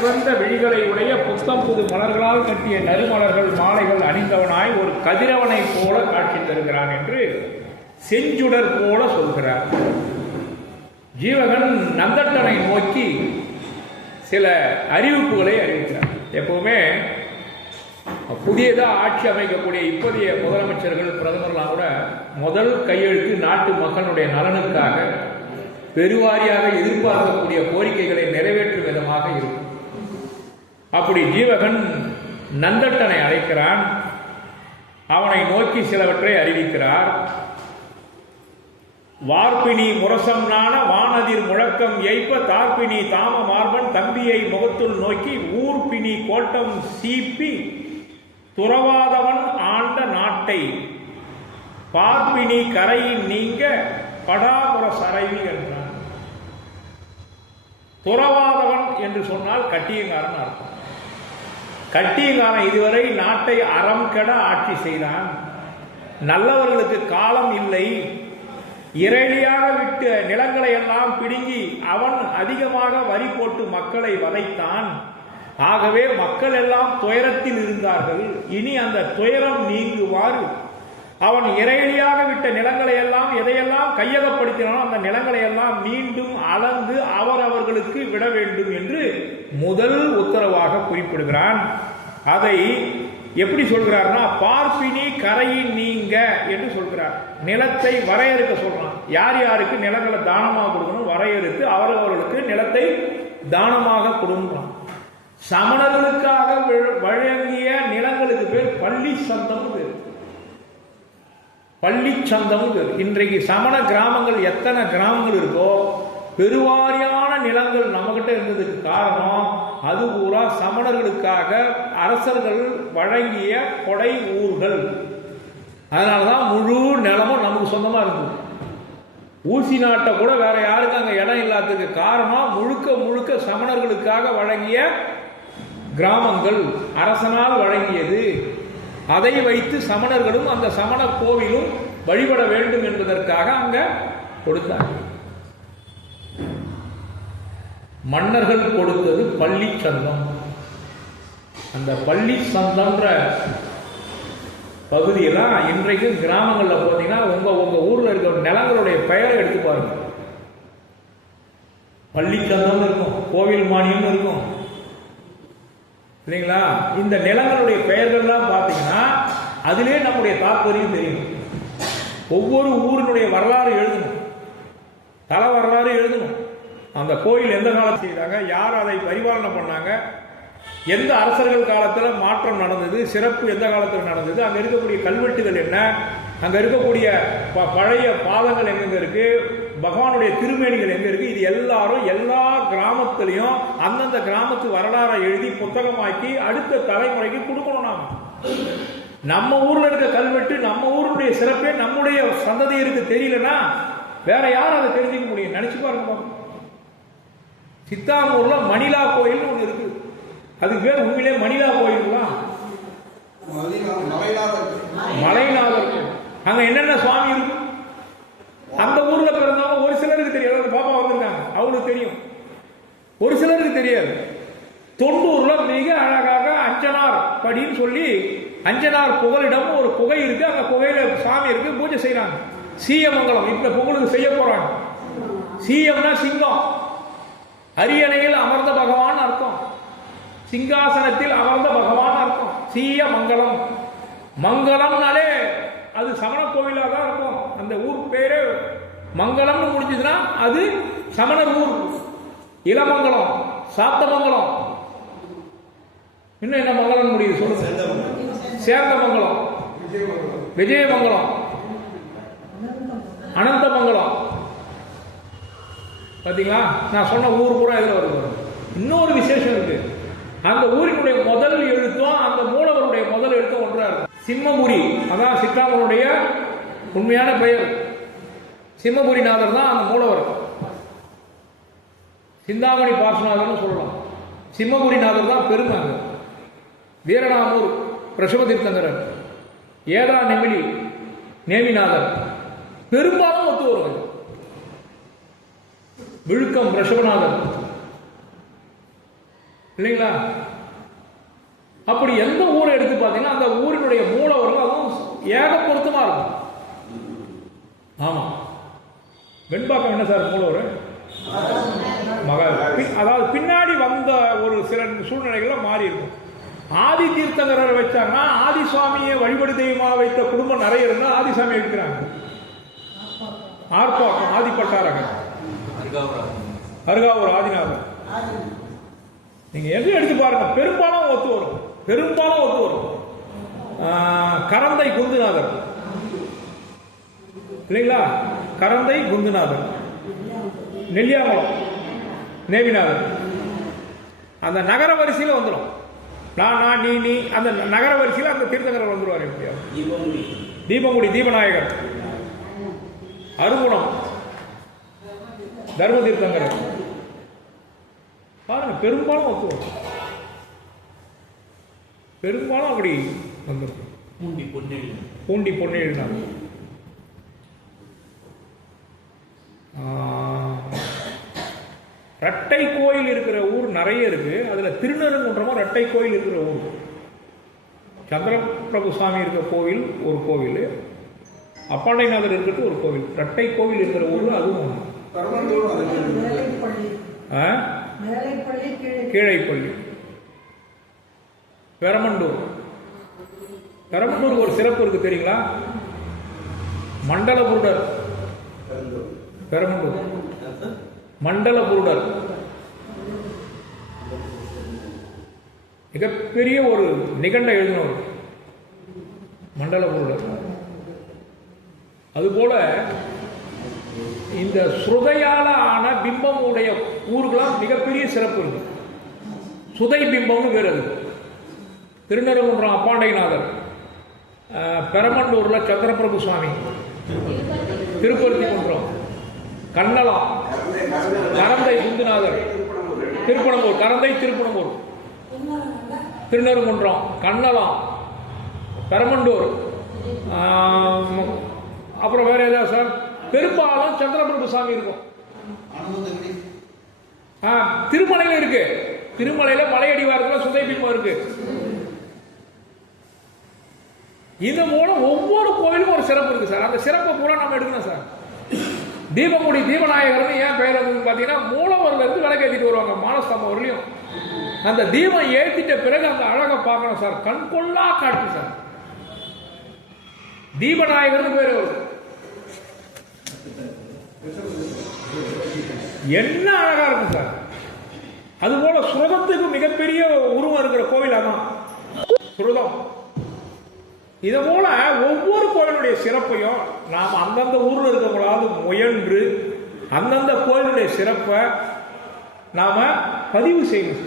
சிவந்த விழிகளை உடைய புத்தம் புது மலர்களால் கட்டிய நறுமலர்கள் மாலைகள் அணிந்தவனாய் ஒரு கதிரவனை போல காட்சி தருகிறான் என்று செஞ்சுடர் போல சொல்கிறார். ஜீவகன் நந்தட்டனை நோக்கி சில அறிவிப்புகளை அறிவிக்கிறார். எப்பவுமே புதியதாக ஆட்சி அமைக்கக்கூடிய இப்போதைய முதலமைச்சர்கள் பிரதமர்லாம் கூட முதல் கையெழுத்து நாட்டு மக்களுடைய நலனுக்காக பெருவாரியாக எதிர்பார்க்கக்கூடிய கோரிக்கைகளை நிறைவேற்றும் விதமாக இருக்கும். அப்படி ஜீவகன் நந்தட்டனை அழைக்கிறான். அவனை நோக்கி சிலவற்றை அறிவிக்கிறார். வார்பினி முரசம் நாண வானதிர் முழக்கம் எய்ப்ப தார்பினி தாம மார்பன் தம்பியை முகத்துள் நோக்கி ஊர்பினி கோட்டம் சீப்பி துறவாதவன் ஆண்ட நாட்டை பார்ப்பினி கரையின் நீங்க படாபுர சரைவி என்றான். துறவாதவன் என்று சொன்னால் கட்டியங்காரன் அர்த்தம். கட்டியங்காரன் இதுவரை நாட்டை அறம் கெட ஆட்சி செய்தான். நல்லவர்களுக்கு காலம் இல்லை. இறைலியாக விட்டு நிலங்களை எல்லாம் பிடுங்கி அவன் அதிகமாக வரி போட்டு மக்களை வதைத்தான். ஆகவே மக்கள் எல்லாம் துயரத்தில் இருந்தார்கள். இனி அந்த துயரம் நீங்குவார். அவன் இறைலியாக விட்ட நிலங்களை எல்லாம் எதையெல்லாம் கையகப்படுத்தினானோ அந்த நிலங்களை எல்லாம் மீண்டும் அளந்து அவர்களுக்கு விட வேண்டும் என்று முதல் உத்தரவாக குறிப்பிடுகிறான். அதை எப்படி சொல்கிறார்னா பார்ப்பினி கரையின் நீங்க என்று சொல்கிறார். நிலத்தை வரையறுக்க சொல்றான். யார் யாருக்கு நிலங்களை தானமாக கொடுக்கணும் வரையறுத்து அவர்களுக்கு நிலத்தை தானமாக கொடுக்கிறான். சமணர்களுக்காக வழங்கிய நிலங்களுக்கு பேர் பள்ளி சந்தம் பேர். பள்ளி சந்தம் பேர். இன்றைக்கு சமண கிராமங்கள் எத்தனை கிராமங்கள் இருக்கோ பெருவாரியான நிலங்கள் நம்மகிட்ட இருந்ததுக்கு காரணம் அது பூரா சமணர்களுக்காக அரசர்கள் வழங்கிய கொடை ஊர்கள். அதனாலதான் முழு நிலமும் நமக்கு சொந்தமா இருக்குது. ஊசி நாட்டை கூட வேற யாருக்கு அங்க இடம் இல்லாததுக்கு காரணம் முழுக்க முழுக்க சமணர்களுக்காக வழங்கிய கிராமங்கள் அரசனால் வழங்கியது. அதை வைத்து சமணர்களும் அந்த சமண கோவிலும் வழிபட வேண்டும் என்பதற்காக அங்க கொடுத்தார்கள். மன்னர்கள் கொடுத்தது பள்ளி சந்தம். அந்த பள்ளி சந்தம்ன்ற பகுதியெல்லாம் இன்றைக்கும் கிராமங்களில் பார்த்தீங்கன்னா உங்க ஊர்ல இருக்கிற நிலங்களுடைய பெயரை எடுத்து பாருங்க. பள்ளி சந்தம் இருக்கும், கோவில் மானியம் இருக்கும் இல்லைங்களா? இந்த நிலங்களுடைய பெயர்கள்லாம் பார்த்தீங்கன்னா அதிலே நம்முடைய தாற்பயம் தெரியும். ஒவ்வொரு ஊரினுடைய வரலாறு எழுதணும், தல வரலாறு எழுதணும். அந்த கோயில் எந்த காலத்தில் செய்தாங்க, யார் அதை பரிபாலனை பண்ணாங்க, எந்த அரசர்கள் காலத்தில் மாற்றம் நடந்தது, சிறப்பு எந்த காலத்தில் நடந்தது, அங்கே இருக்கக்கூடிய கல்வெட்டுகள் என்ன, அங்கே இருக்கக்கூடிய பழைய பாதங்கள் எங்கெங்க இருக்கு, பகவானுடைய திருமேனிகள் எங்க இருக்கு, இது எல்லாரும் எல்லா கிராமத்திலையும் அந்தந்த கிராமத்து வரலாறை எழுதி புத்தகமாக்கி அடுத்த தலைமுறைக்கு கொடுக்கணும். நம்ம ஊர்ல இருக்க கல்வெட்டு நம்ம ஊருடைய சிறப்பே நம்முடைய சந்ததியருக்கு தெரியலன்னா வேற யார் அதை தெரிஞ்சுக்க முடியும்? நினைச்சு பாருங்க. சித்தாமூர்ல மணிலா கோயில் ஒண்ணு இருக்கு. அதுக்கு பேர் உண்மையிலே மணிலா கோயிலுங்களா? மலைநாதர். அங்க என்னென்ன சுவாமி இருக்கு? அந்த ஊர்ல பிறந்தவங்க ஒரு சிலருக்கு தெரியாது. அந்த பாப்பா வந்திருக்காங்க, அவங்களுக்கு தெரியும். ஒரு சிலருக்கு தெரியாது. தொண்டூர்ல மிக அழகாக அஞ்சனார் படின்னு சொல்லி அஞ்சனார் புகலிடம் ஒரு குகை இருக்கு. அந்த குகையில சாமி இருக்கு, பூஜை செய்யறாங்க. சீயமங்கலம் இந்த புகழுக்கு செய்ய போறாங்க. சீயம்னா சிங்கம், அரியணையில் அமர்ந்த பகவான் அர்த்தம், சிங்காசனத்தில் அமர்ந்த பகவான் அர்த்தம். சீய மங்கலம். மங்கலம்னாலே அது சமண கோவிலாக தான் இருக்கும். அந்த ஊர் பேரே மங்கலம்னு முடிஞ்சதுன்னா அது சமணர் ஊர். இளமங்கலம், சாத்தமங்கலம், இன்னும் என்ன மங்கலம் முடியுது சொல்லுங்க? சேந்தமங்கலம், விஜயமங்கலம், அனந்தமங்கலம். பார்த்தீங்களா? நான் சொன்ன ஊர் பூரா இதில் வருது. இன்னொரு விசேஷம் இருக்கு. அந்த ஊரினுடைய முதல் எழுத்தும் அந்த மூலவருடைய முதல் எழுத்தும் ஒன்றா இருக்கு. சிம்மபுரி, அதான் சித்தாமனுடைய உண்மையான பெயர். சிம்மபுரிநாதர் தான் அந்த மூலவர். சிந்தாமணி பாசுநாதர்னு சொல்லலாம். சிம்மபுரிநாதர் தான் பெருமாங்க. வீரநாமூர் பிரசவ தீர்த்தங்கரர், ஏதா நெமிலி நேமிநாதர் பெரும்பாலும் ஒத்து வருவாங்க. விழுக்கம் ரிஷபநாதர் இல்லைங்களா? அப்படி எந்த ஊரை எடுத்து பார்த்தீங்கன்னா அந்த ஊரினுடைய மூலவர்கள் அதுவும் ஏக பொருத்தமா இருக்கும். ஆமா, வெண்பாக்கம் என்ன சார் மூலவர்? மகா. அதாவது பின்னாடி வந்த ஒரு சில சூழ்நிலைகள்ல மாறி இருக்கும். ஆதி தீர்த்தங்கரை வச்சாங்கன்னா ஆதி சுவாமியை வழிபடு தெய்வமாக வைத்த குடும்பம் நிறைய இருந்தா ஆதிசாமி எடுக்கிறாங்க. ஆர்ப்பாக்கம் ஆதிப்பட்டாரகன், அருகாவூர் ஆதிநாதன், நீங்க எது எடுத்து பாருங்க பெரும்பாலும் ஒத்து வரும். பெரும்பாலும் ஒத்து வரும். கரந்தை குந்துநாதர் இல்லைங்களா? கரந்தை குந்துநாதர், நெல்லியாமலம் நேமிநாதர், அந்த நகர வரிசையில் வந்துடும். நான் நீ அந்த நகர வரிசையில் அந்த தீர்த்தங்கரர் வந்துடுவார். எப்படியாவது தீபங்குடி தீபநாயகர், அருகுணம் தர்ம தீர்த்தங்கரர். பாருங்க பெரும்பாலும் ஒத்து வரும். பெரும்பாலும் அப்படி வந்துருக்கு. பூண்டி பொன்னேழினார். ரெட்டை கோயில் இருக்கிற ஊர் நிறைய இருக்கு. அதுல திருநெருங்குன்றமா ரெட்டை கோயில் இருக்கிற ஊர். சந்திரபிரபு சுவாமி இருக்கிற கோவில் ஒரு கோவில், அப்பாண்டைநாதர் இருக்கிறது ஒரு கோவில். ரெட்டை கோவில் இருக்கிற ஊர் அதுவும் கீழைப்பள்ளி. பெரமண்டூர், பெரமண்டூருக்கு ஒரு சிறப்பு இருக்கு தெரியுங்களா? மண்டல புருடர். பெரமண்டூர் மண்டல புருடர் மிகப்பெரிய ஒரு நிகண்ட எழுதினவர் மண்டல புருடர். அதுபோல இந்த ஸ்ருதையால ஆன பிம்பம் உடைய ஊர்களாம் மிகப்பெரிய சிறப்பு இருக்கு. சுதை பிம்பம்னு பேர். அது திருநெருங்குன்றம் அப்பாண்டைநாதர், பெரமண்டூர்ல சந்திரபிரபு சுவாமி, திருப்பருத்தி குன்றம், கண்ணலம், கரந்தை குந்துநாதர், திருப்பனம்பூர், கரந்தை திருப்பனம்பூர், திருநெருங்குன்றம், கண்ணலம், பெரமண்டூர், அப்புறம் வேற ஏதாவது சார் பெரும்பாலும் சந்திரபிரபு சாமி இருக்கும். திருமலையில இருக்கு. திருமலையில மலையடிவாரத்தில் சுதை பிம்பம் இருக்கு. இது மூலம் ஒவ்வொரு கோயிலும் ஒரு சிறப்பு இருக்கு சார். அந்த சிறப்பை பூரா நம்ம எடுக்கணும் சார். தீபங்குடி தீபநாயகர்னு ஏன் பெயர் வந்து பார்த்தீங்கன்னா மூலவரில் இருந்து விளக்கு ஏற்றிட்டு வருவாங்க மானஸ்தம்பம் வரலையும். அந்த தீபம் ஏற்றிட்ட பிறகு அந்த அழகை பார்க்கணும் சார். கண்கொள்ளா காட்சி சார். தீபநாயகர்னு பேர் வரும். என்ன அழகா இருக்கும் சார். அதுபோல சுரதத்துக்கு மிகப்பெரிய உருவம் இருக்கிற கோவில் அதான் சுரதம். இதை போல ஒவ்வொரு கோயிலுடைய சிறப்பையும் நாம் அந்தந்த ஊரில் இருக்கக்கூடாது முயன்று அந்தந்த கோயிலுடைய சிறப்பை நாம பதிவு செய்யணும்.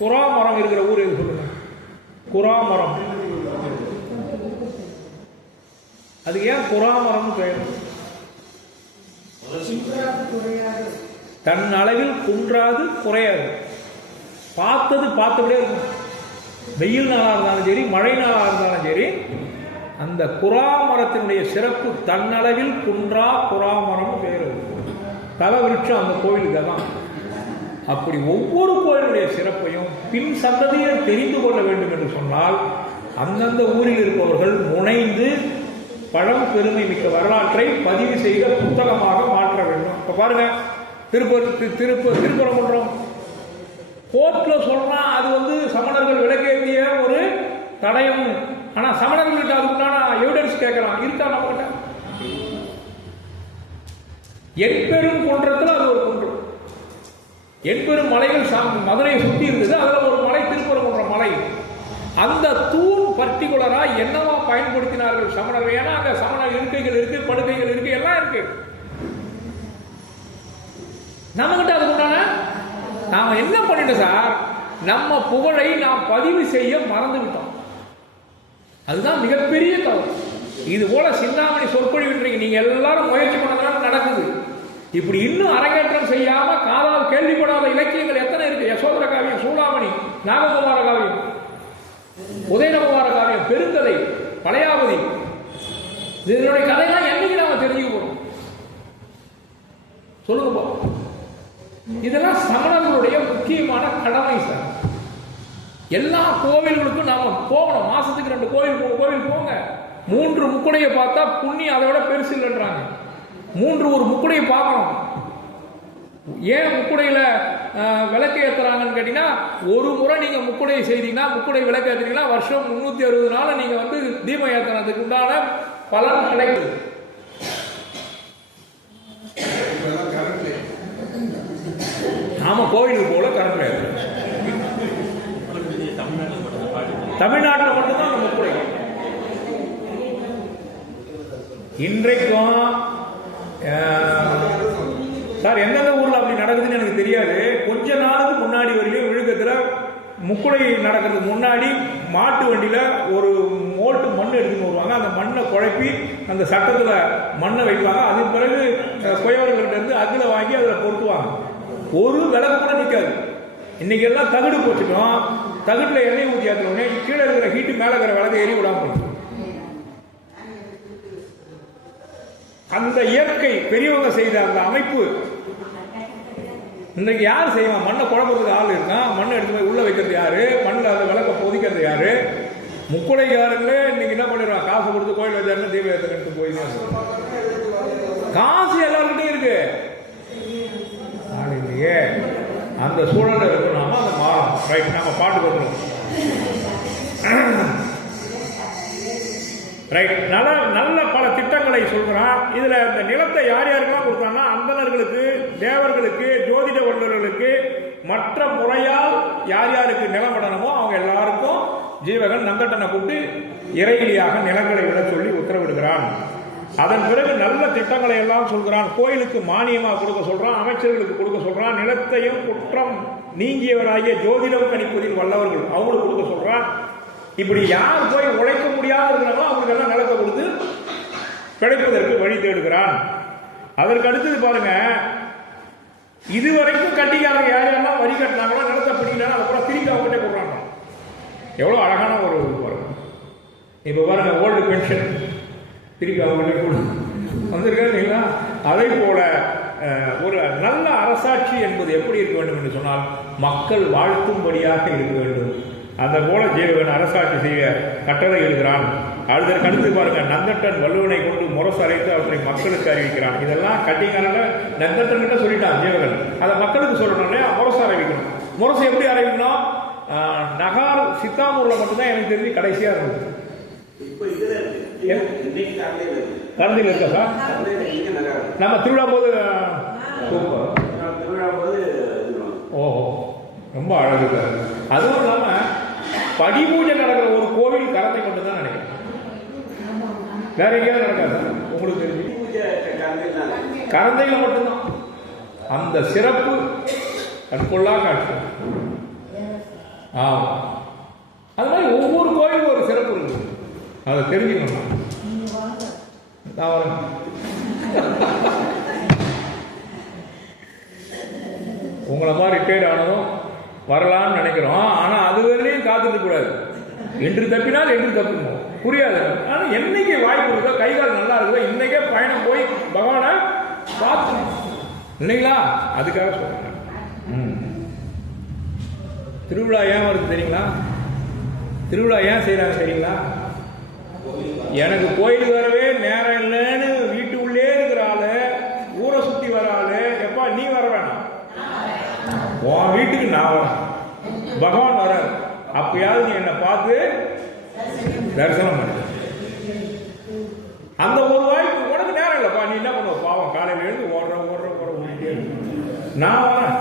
குராமரம் இருக்கிற ஊர் எது சொல்லுங்க? குராமரம். அது ஏன் குராமரம் பெயர்? தன் அளவில் குன்றாது குறையாது. பார்த்தது பார்த்தபடியே இருக்கும். வெயில் நாளாக இருந்தாலும் சரி, மழை நாளாக இருந்தாலும் சரி, அந்த குராமரத்தினுடைய சிறப்பு தன்னளவில் குன்றா குராமரம் பேர். தல விருட்சம் அந்த கோயிலுக்கு தான். அப்படி ஒவ்வொரு கோயிலுடைய சிறப்பையும் பின் சந்ததியை தெரிந்து கொள்ள வேண்டும் என்று சொன்னால் அந்தந்த ஊரில் இருப்பவர்கள் முனைந்து பழம் பெருமை மிக்க வரலாற்றை பதிவு செய்த புத்தகமாக மாற்ற வேண்டும். இப்ப பாருங்க, திருப்பரங்குன்றம் கோர்ட்ல சொல்றா அது வந்து சமணர்கள் விலக்கேற்றிய ஒரு தடயம். ஆனா சமணர்கள்கிட்ட அதுக்குண்டான எவிடன்ஸ் கேட்கலாம். இருக்கா நம்ம கிட்ட? எட்பெரும் குன்றத்துல அது ஒரு குன்றம். எட்பெரும் மலைகள் மதுரையை சுற்றி இருந்தது. அதுல ஒரு மலை திருப்பரங்குன்றம் மலை. அந்த தூண் பர்டிகுலரா என்னவா பயன்படுத்தினார்கள் சமணர்கள்? ஏன்னா அங்க சமண இருக்கைகள் இருக்கு, படுக்கைகள் இருக்கு, எல்லாம் இருக்கு. நம்ம கிட்ட அதுக்குண்டான நாம என்ன பண்ணிட்டோம் சார்? நம்ம புகழை நாம் பதிவு செய்ய மறந்து விட்டோம். அதுதான் மிகப்பெரிய தவறு. இது போல சிந்தாமணி சொற்பொழிவு நீங்க எல்லாரும் முயற்சி பண்ணதுனால நடக்குது. இப்படி இன்னும் அரங்கேற்றம் செய்யாம காதால் கேள்விப்படாத இலக்கியங்கள் எத்தனை இருக்கு? யசோதர காவியம், சூளாமணி, நாககுமார காவியம், உதயநகுமார காவியம், பெருங்கதை, பழையாவதி. இதனுடைய கதையெல்லாம் என்னைக்கு நாம தெரிஞ்சுக்க போறோம்? சொல்லுங்க. இதெல்லாம் சமணர்களுடைய முக்கியமான கடமை சார். எல்லா கோவில்களுக்கும் நாம போகணும். மாசத்துக்கு 2 கோவில் போங்க. 3 முக்குடையை பார்த்தா புண்ணியம் அதை விட பெருசு இல்லைன்றாங்க. 3 ஒரு முக்குடையை பார்க்கணும். ஏன் முக்குடையில விளக்கு ஏற்றுறாங்கன்னு கேட்டீங்கன்னா, ஒரு முறை நீங்க முக்குடையை செய்தீங்கன்னா, முக்குடை விளக்கு ஏற்றுறீங்கன்னா வருஷம் 360 நாள் நீங்க வந்து தீபம் ஏற்றுறதுக்கு உண்டான பலன் கிடைக்குது. நாம கோவிலுக்கு போல கரண்ட் ஏற்று தமிழ்நாட்டில் மட்டும்தான் அந்த முக்குடை. இன்றைக்கும் சார் எந்தெந்த ஊர்ல அப்படி நடக்குதுன்னு எனக்கு தெரியாது. கொஞ்ச நாளுக்கு முன்னாடி வரையிலும் விழுக்கத்தில் முக்குடை நடக்கிறதுக்கு முன்னாடி மாட்டு வண்டியில ஒரு மோட்டு மண் எடுத்துன்னு வருவாங்க. அந்த மண்ணை குழப்பி அந்த சட்டத்தில் மண்ணை வைப்பாங்க. அதுக்கு பிறகு குயவர்கள்ட்ட இருந்து அதில் வாங்கி அதில் பொருத்துவாங்க. ஒரு விளக்கு கூட நிற்காது. இன்னைக்கு எல்லாம் தகுடு போச்சுட்டோம். தகுடுல எண்ணெய் ஊற்றி ஏற்றுனோடனே கீழே இருக்கிற ஹீட்டு மேலே இருக்கிற விளக்கு எரி விடாம அந்த இயற்கை பெரியவங்க செய்த அந்த அமைப்பு இன்றைக்கு யார் செய்வான்? மண்ணை குழப்பத்துக்கு ஆள் இருக்கான். மண்ணை எடுத்து போய் உள்ள வைக்கிறது யாரு? மண்ணில் அந்த விளக்க பொதிக்கிறது யாரு? முக்குடைக்காரங்களே இன்னைக்கு என்ன பண்ணிடுவான்? காசு கொடுத்து கோயில் வச்சாருன்னு தீபம் ஏற்றுக்கிட்டு போய் காசு எல்லாருக்கிட்டையும் இருக்கு. இல்லையே அந்த சூழலில் இருக்கணும்னா அந்த மாறும். ரைட், நம்ம பாட்டு கொடுக்கணும். ரைட், நல்ல பல திட்டங்களை சொல்கிறான். இதுல இந்த நிலத்தை யார் யாருக்கெல்லாம் கொடுத்தாங்கன்னா, அந்தணர்களுக்கு, தேவர்களுக்கு, ஜோதிட வல்லுநர்களுக்கு, மற்ற முறையால் யார் யாருக்கு நிலமடனமோ அவங்க எல்லாருக்கும் ஜீவகன் நந்தட்டனை கூப்பிட்டு இறையிலியாக நிலங்களை விட சொல்லி உத்தரவிடுகிறான். அதன் பிறகு நல்ல திட்டங்களை எல்லாம் சொல்கிறான். கோயிலுக்கு மானியமாக கொடுக்க சொல்றான், அமைச்சர்களுக்கு கொடுக்க சொல்றான். நிலத்தையும் குற்றம் நீங்கியவராகிய ஜோதிடம் கணிப்பதில் வல்லவர்கள் அவங்களுக்கு கொடுக்க சொல்றான். இப்படி யார் போய் உழைக்க முடியாத இருக்கிறாங்களோ அவங்களுக்கு எல்லாம் நிலத்தை கொடுத்து கிடைப்பதற்கு வழி தேடுகிறான். அதற்கு அடுத்தது பாருங்க, இதுவரைக்கும் கட்டிக்காரங்க யார் யாரெல்லாம் வரி கட்டினாங்களோ நிலத்தை பிடிக்கலாம், அதுக்கப்புறம் திருப்பி அவங்ககிட்ட கொடுறாங்க. எவ்வளோ அழகான ஒரு பாருங்க. இப்போ பாருங்க, ஓல்டு பென்ஷன் திருப்பி அவங்ககிட்ட கூட வந்திருக்காங்களா? அதே போல ஒரு நல்ல அரசாட்சி என்பது எப்படி இருக்க வேண்டும் என்று சொன்னால், மக்கள் வாழ்த்தும்படியாக இருக்க வேண்டும். அந்த போல ஜீவகன் அரசாட்சி செய்ய கட்டளை எழுகிறான். அதற்கு அடுத்து பாருங்க, நந்தட்டன் வள்ளுவனை கொண்டு முரசு அரைத்து அவற்றை மக்களுக்கு அறிவிக்கிறான். இதெல்லாம் கட்டிங்கால நந்தட்டன் கிட்ட சொல்லிட்டான் ஜீவகன். அதை மக்களுக்கு சொல்லணும்னே முரசு அறிவிக்கணும். முரசு எப்படி அறிவிக்கணும்? நகார் சித்தாமூர்ல மட்டும்தான் எனக்கு தெரிஞ்சு கடைசியா இருந்தது. கரந்தில் இருக்கா சார்? நம்ம திருவிழா போது ஓஹோ, ரொம்ப அழகு சார். அதுவும் இல்லாம படிபூஜை நடக்கிற ஒரு கோவில் கரந்தை மட்டும்தான் நினைக்கிறேன், வேற எங்கேயாவது நடக்காது. உங்களுக்கு தெரிஞ்சு கரந்தையில மட்டும்தான் அந்த சிறப்பு கண்கொள்ளா காட்சி. ஆமா, அது மாதிரி ஒவ்வொரு கோயிலுக்கும் ஒரு சிறப்பு இருக்கு, அதை தெரிஞ்சுக்கணும். உங்களை மாதிரி ரிட்டையர்ட் ஆனதும் வரலான்னு நினைக்கிறோம். ஆனா அது வரையும் காத்துட்டு கூடாது. என்று தப்பினால் என்று தப்புமோ புரியாது. ஆனா என்னைக்கு வாய்ப்பு இருக்கோ, கை கால் நல்லா இருக்குதோ, இன்னைக்கே பயணம் போய் பகவானை பார்த்து இல்லைங்களா? அதுக்காக சொல்றேன். திருவிழா ஏன் வருது தெரியுங்களா? திருவிழா ஏன் செய்யறாங்க தெரியுங்களா? எனக்கு கோயில் வரவே நேரம் இல்லைன்னு வீட்டு உள்ளே இருக்கிற ஆளு, ஊரை சுத்தி வர ஆளு, எப்பா நீ வர வேணாம், உன் வீட்டுக்கு நான் வரேன், பகவான் வர, அப்பயாவது நீ என்னை பார்த்து தரிசனம் பண்ண. அந்த ஒரு வாய்ப்பு உனக்கு நேரம் இல்லைப்பா, நீ என்ன பண்ணுவ? பாவம் காலையில எழுந்து ஓடுற நான் வரேன்.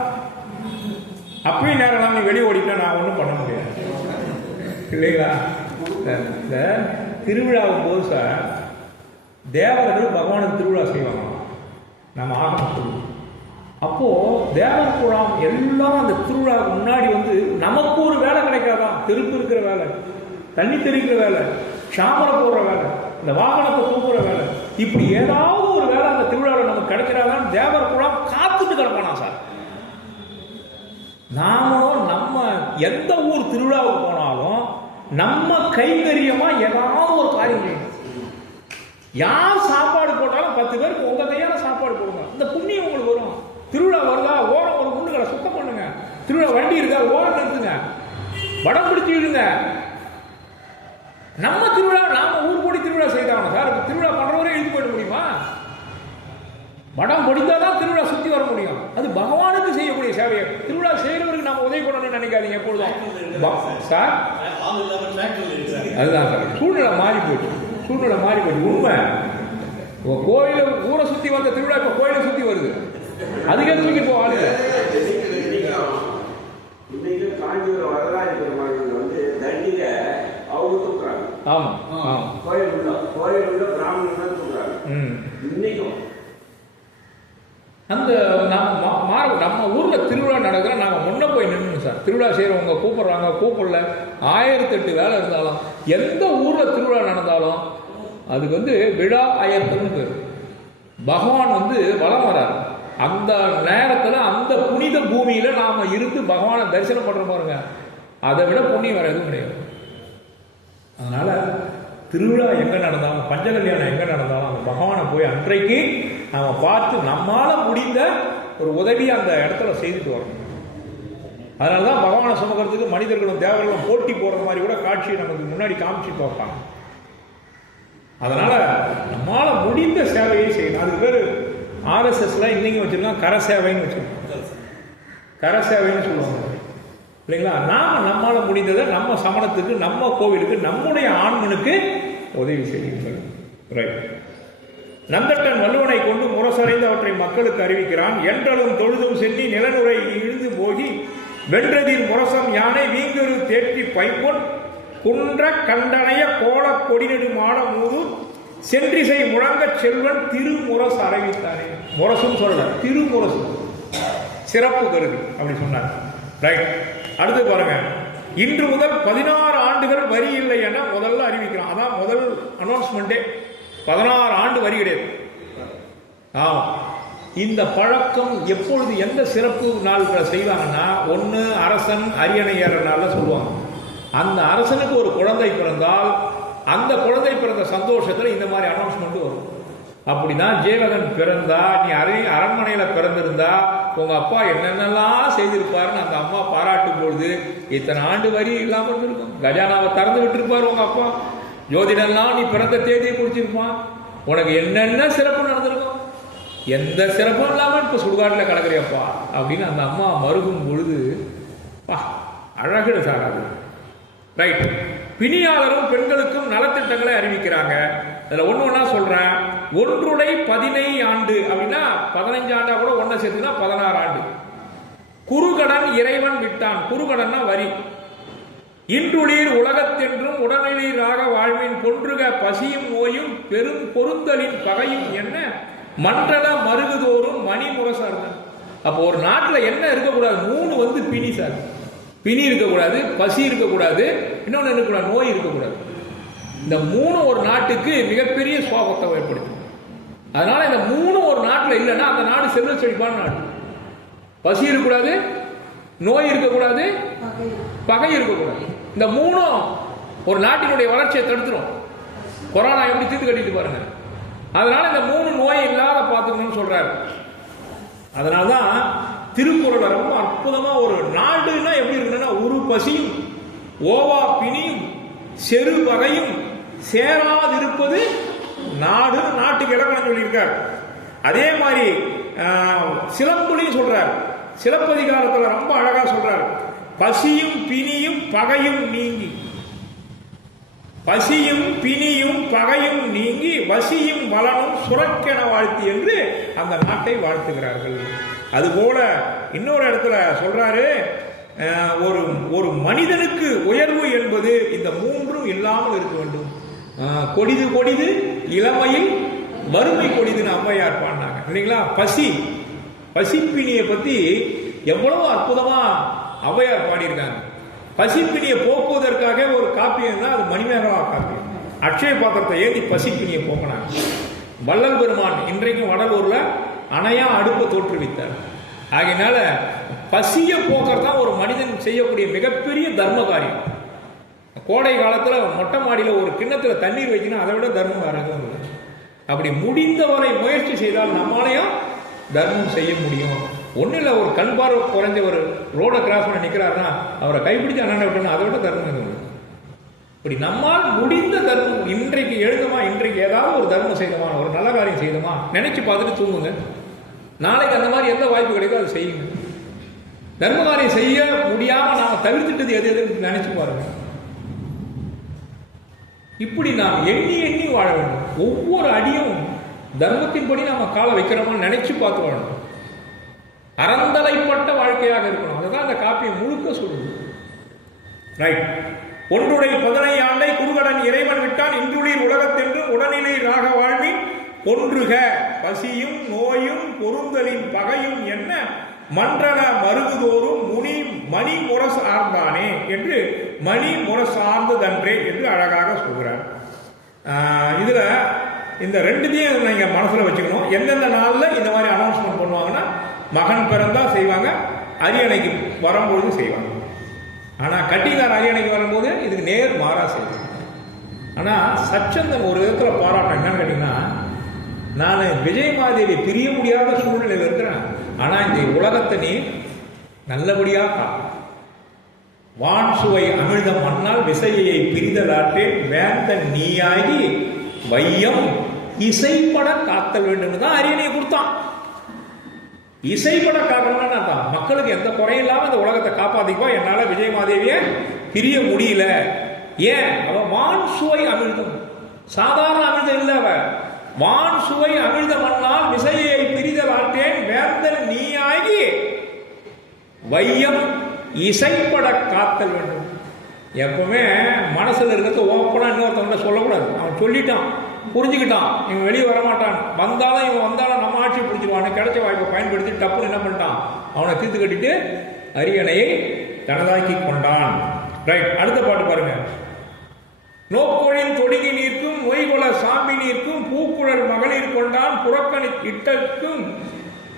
அப்பயும் நேரம் நீ வெளியே ஓடிட்டா நான் ஒன்றும் பண்ண முடியாது இல்லைங்களா? இந்த திருவிழாவும் போது சார் தேவர்கள் பகவானுக்கு திருவிழா செய்வாங்க. நம்ம ஆகணும் சொல்லுவோம். அப்போ தேவர் குழாம் எல்லாம் அந்த திருவிழாவுக்கு முன்னாடி வந்து நமக்கு ஒரு வேலை கிடைக்காதான்? தெருப்பு இருக்கிற வேலை, தண்ணி தெளிக்கிற வேலை, சாமரை போடுற வேலை, இந்த வாகனத்தை தூக்குற வேலை, இப்படி ஏதாவது ஒரு வேலை அந்த திருவிழாவில் நமக்கு கிடைக்கிறாதான் தேவர் குழாம் காத்துட்டு கிடப்பானா சார். நாமளும் நம்ம எந்த ஊர் திருவிழாவுக்கு போனாலும் நம்ம கைங்கரியமா ஏதாவது ஒரு காரியம் செய்யணும். யார் சாப்பாடு போட்டாலும் 10 பேருக்கு உங்க கையால சாப்பாடு போடுங்க, இந்த புண்ணியம் உங்களுக்கு வரும். திருவிழா வருதா, ஓரம் ஒரு முண்டுகளை சுத்தம் பண்ணுங்க. திருவிழா வண்டி இருக்கா, ஓரம் நிறுத்துங்க, வடம் பிடிச்சிடுங்க. நம்ம திருவிழா நாம ஊர் கூடி திருவிழா செய்தாகணும் சார். திருவிழா பண்றவரே எழுதி போயிட முடியுமா? வடம் பொடித்தாதான் திருவிழா சுத்தி வர முடியும். அது பகவானுக்கு செய்யக்கூடிய சேவையை திருவிழா செய்யறவருக்கு நாம உதவி பண்ணணும்னு நினைக்காதீங்க எப்பொழுதும் சார். அதுதான் சார், சூழ்நிலை மாறி போயிடுச்சு, சூழ்நிலை மாறி போயிடுச்சு. உண்மை, கோயில ஊரை சுத்தி வந்த திருவிழா இப்ப கோயிலை சுத்தி வருது. அதுக்கே தூக்கிட்டு போவாங்க. இன்னைக்கு காஞ்சிபுரம் வரலாறு பெருமாள் வந்து தண்டியில அவங்க தூக்குறாங்க. ஆமா, கோயில் உள்ள பிராமணன் தான் தூக்குறாங்க இன்னைக்கும். அந்த நம்ம ஊர்ல திருவிழா நடக்கிற நாங்க முன்ன போய் நின்று சார். திருவிழா செய்யறவங்க கூப்பிடுறாங்க, கூப்பிடல, 1008 வேலை இருந்தாலும் எந்த ஊர்ல திருவிழா நடந்தாலும் அதுக்கு வந்து விழா ஆயத்தம்னு பேர். பகவான் வந்து வலம் வராரு. அந்த நேரத்துல அந்த புனித பூமியில நாம இருந்து பகவானை தரிசனம் பண்ற பாருங்க, அதை விட புண்ணியம் வேற எதுவும் கிடையாது. அதனால திருவிழா எங்க நடந்தாலும், பஞ்ச கல்யாணம் எங்க நடந்தாலும் அந்த பகவானை போய் அன்றைக்கு நாம பார்த்து நம்மால முடிந்த ஒரு உதவி அந்த இடத்துல செய்துட்டு வரணும். அதனாலதான் பகவானை சுமக்கிறதுக்கு மனிதர்களும் தேவர்களும் போட்டி போடுற மாதிரி கூட காட்சியை நமக்கு முன்னாடி காமிச்சு பார்ப்பாங்க. அதனால நம்மால முடிந்த சேவையை செய்யணும். அதுக்கு பேரு RSSல இன்னைக்கு வச்சிருக்கோம் கர சேவைன்னு வச்சிருக்கோம். கர சேவைன்னு சொல்லுவாங்க இல்லைங்களா? நாம நம்மால முடிந்ததை நம்ம சமணத்துக்கு, நம்ம கோவிலுக்கு, நம்முடைய ஆண்மனுக்கு உதவி செய்யுங்கள். ரைட். நந்தட்டன் வள்ளுவனை கொண்டு முரசறைந்து அவற்றை மக்களுக்கு அறிவிக்கிறான். என்றலும் தொழுதும் சென்னி நிலனுரை இழுந்து போகி வென்றதில் முரசம் யானை வீங்கரு தேற்றி பைப்பொன் குன்ற கண்டனைய கோல கொடிநெடு மாட மூது சென்றிசை முழங்க செல்வன் திருமுரசு அறிவித்தானே. முரசும் சொல்லல, திருமுரசு, சிறப்பு கருதி அப்படி சொன்னார். ரைட். அடுத்து பாருங்க, இன்று முதல் 16 ஆண்டுகள் வரி இல்லை என முதல்ல அறிவிக்கிறான். அதான் முதல் அனௌன்ஸ்மெண்டே. 16 ஆண்டு வரி கிடையாது. ஆமா, இந்த பழக்கம் எப்பொழுது எந்த சிறப்பு நாள்களை செய்வாங்கன்னா, ஒன்று அரசன் அரியணை ஏற நாள்ல சொல்லுவாங்க. அந்த அரசனுக்கு ஒரு குழந்தை பிறந்தால் அந்த குழந்தை பிறந்த சந்தோஷத்துல இந்த மாதிரி அனௌன்ஸ்மெண்ட் வரும். அப்படிதான் ஜீவகன் பிறந்தா, நீ அரண்மனையில பிறந்திருந்தா உங்க அப்பா என்னென்னலாம் செய்திருப்பாருன்னு அந்த அம்மா பாராட்டும் பொழுது இத்தனை ஆண்டு வரி இல்லாம இருந்திருக்கும். கஜானாவை திறந்து விட்டுருப்பாரு உங்க அப்பா. ஜோதிடம்லாம் நீ பிறந்த தேதியை குறிச்சிருப்பான். உனக்கு என்னென்ன சிறப்பு நடந்திருக்கும். எந்த சிறப்பும் இல்லாம இப்ப சுடுகாட்டில் கலக்குறியப்பா அப்படின்னு அந்த அம்மா மருகும் பொழுது அழகு சாராது. ரைட். பிணியாளரும் பெண்களுக்கும் நலத்திட்டங்களை அறிவிக்கிறாங்க. அதுல ஒண்ணா சொல்றேன். ஒன்றுடை 15 ஆண்டு அப்படின்னா 15 ஆண்டா கூட ஒன்ன சேர்த்துனா 16 ஆண்டு. குறுகடன் இறைவன் விட்டான். குறுகடன்னா வரி. இன்றுளீர் உலகத்தென்றும் உடனீராக வாழ்வின் பொன்றுக பசியும் நோயும் பெரும் பொருந்தலின் பகையும் என்ன மன்றல மருகுதோறும் மணி முரசார். அப்போ ஒரு நாட்டில் என்ன இருக்கக்கூடாது? 3 வந்து பிணி சார். பிணி இருக்கக்கூடாது, பசி இருக்கக்கூடாது, இன்னொன்று இருக்கக்கூடாது, நோய் இருக்கக்கூடாது. இந்த 3 ஒரு நாட்டுக்கு மிகப்பெரிய சோகத்தை ஏற்படுத்தும். அதனால இந்த 3 ஒரு நாட்டில் இல்லைன்னா அந்த நாடு செல்வ செழிப்பான நாடு. பசி இருக்கக்கூடாது, நோய் இருக்கக்கூடாது, பகை இருக்கக்கூடாது. இந்த 3 ஒரு நாட்டினுடைய வளர்ச்சியை தடுத்துரும். கொரோனா எப்படி தீர்த்து கட்டிட்டு பாருங்க. அதனால இந்த 3 நோய் இல்லாத பார்த்துக்கணும்னு சொல்றாரு. அதனால்தான் திருக்குறள் ரொம்ப அற்புதமா ஒரு நாடுன்னா எப்படி இருக்குன்னா, ஒரு பசியும் ஓவா பிணியும் செரு வகையும் சேராதிருப்பது நாடு. நாட்டுக்கு இலக்கணம் சொல்லியிருக்கார். அதே மாதிரி சிலம்புலையும் சொல்றார். சிலப்பதிகாரத்துல ரொம்ப அழகா சொல்றார். பசியும் பிணியும் பகையும் நீங்கி, பசியும் பிணியும் பகையும் நீங்கி வசியும் வளனும் சுரக்கென வாழ்த்தி என்று அந்த நாட்டை வாழ்த்துகிறார்கள். அதுபோல இன்னொரு இடத்துல சொல்றாரு, ஒரு மனிதனுக்கு உயர்வு என்பது இந்த 3ம் இல்லாமல் இருக்க வேண்டும். கொடிது கொடிது இளமையில் வறுமை கொடிதுன்னு அம்மையார் பாடினாங்க இல்லைங்களா? பசிப்பிணியை பத்தி எவ்வளவு அற்புதமா ஔவையார் பாடியிருக்காங்க. பசிப்பிணியை போக்குவதற்காக ஒரு காப்பியம் தான் அது மணிமேகலா காப்பியம். அக்ஷய பாத்திரத்தை ஏந்தி பசிப்பிணியை போக்கினாங்க. வள்ளல் பெருமான் இன்றைக்கும் வடலூர்ல அணையா அடுப்பை தோற்றுவித்தார். ஆகையினால பசிய போக்கத்தான் ஒரு மனிதன் செய்யக்கூடிய மிகப்பெரிய தர்ம காரியம். கோடை காலத்துல மொட்டை மாடியில ஒரு கிண்ணத்துல தண்ணீர் வைக்கணும், அதை விட தர்மம் வேற எதுவும் இல்லை. அப்படி முடிந்தவரை முயற்சி செய்தால் நம்மாலையும் தர்மம் செய்ய முடியும். ஒன்றும் இல்லை, ஒரு கண் பார்வை குறைஞ்ச ஒரு ரோடை கிராஸ் பண்ணி நிற்கிறாருன்னா அவரை கைப்பிடிச்சு அண்ணன் விட்டணும், அதை விட தர்மம் இல்லை. இப்படி நம்மால் முடிந்த தர்மம், இன்றைக்கு எழுதுமா, இன்றைக்கு ஏதாவது ஒரு தர்மம் செய்தோமா, ஒரு நல்ல காரியம் செய்தோமா, நினைச்சு பார்த்துட்டு தூங்குங்க. நாளைக்கு அந்த மாதிரி எந்த வாய்ப்பு கிடைக்கோ அதை செய்யுங்க. தர்ம காரியம் செய்ய முடியாம நாம தவிர்த்துட்டது எது எதுன்னு நினைச்சு பாருங்க. இப்படி நாம் எண்ணி எண்ணி வாழ வேண்டும். ஒவ்வொரு அடியும் தர்மத்தின்படி நாம காலை வைக்கிறோமா நினைச்சு பார்த்து வாழணும். அறந்தலைப்பட்ட வாழ்க்கையாக இருக்கணும். அதுதான் அந்த காப்பியம் முழுக்க சொல்லுது. ரைட். ஒன்றுடைய 15 ஆண்டை குறுகடன் இறைவன் விட்டான், இன்றுளீர் உலகத்தென்று உடனிலை ராக வாழ்வின் ஒன்றுக பசியும் நோயும் பொருந்தலின் பகையும் என்ன மன்றன மருகுதோறும் மணி முரசார்ந்தானே என்று மணி முரசார்ந்ததன்றே என்று அழகாக சொல்கிறார். இதுல இந்த ரெண்டுத்தையும் நீங்க மனசுல வச்சுக்கணும். எந்தெந்த நாள்ல இந்த மாதிரி அனௌன்ஸ்மெண்ட் பண்ணுவாங்கன்னா, மகன் பிறந்தா செய்வாங்க, அரியணைக்கு வரும்பொழுது செய்வாங்க. ஆனா கட்டிகார் அரியணைக்கு வரும்போது இதுக்கு நேர் மாறா செய்வாங்க. ஆனா சச்சந்தன் ஒரு விதத்துல பாராட்டம் என்னன்னு கேட்டீங்கன்னா, நான் விஜயமாதேவி பிரிய முடியாத சூழ்நிலையில் இருக்கிறேன், ஆனா இந்த உலகத்தை நீ நல்லபடியாக வான் சுவை அமிழ்த மண்ணால் விசையை பிரிதலாற்றே வேந்தன் நீயாகி வையம் இசைப்பட காத்தல் வேண்டும் தான் அரியணையை கொடுத்தான். இசைப்பட காக்கணும்னா தான் மக்களுக்கு எந்த குறையும் இல்லாம இந்த உலகத்தை காப்பாத்திப்பா, என்னால விஜயமாதேவிய பிரிய முடியல. ஏன்? அவ வான் சுவை அமிழ்தம், சாதாரண அமிழ்தம் இல்ல, அவ வான் சுவை அமிழ்த மண்ணால் விசையை பிரிதல் ஆற்றேன் வேந்தல் நீயாகி வையம் இசைப்பட காத்தல் வேண்டும். எப்பவுமே மனசுல இருக்கிறது ஓப்பனா இன்னொருத்தவங்க சொல்லக்கூடாது. அவன் சொல்லிட்டான், புரிஞ்சுக்கிட்டான், இவன் வெளியே வரமாட்டான், வந்தாலும் இவன் வந்தாலும் நம்ம ஆட்சி பிடிச்சிருவான், கிடைச்ச வாய்ப்பை பயன்படுத்தி டப்புன்னு என்ன பண்ணிட்டான், அவனை தீர்த்து கட்டிட்டு அரியணையை தனதாக்கி கொண்டான். ரைட். அடுத்த பாட்டு பாருங்க. நோக்கொழின் தொடுங்கி நீர்க்கும் நொய்கொல சாம்பி நீர்க்கும் பூக்குழல் மகளிர் கொண்டான் புறக்கணி இட்டக்கும்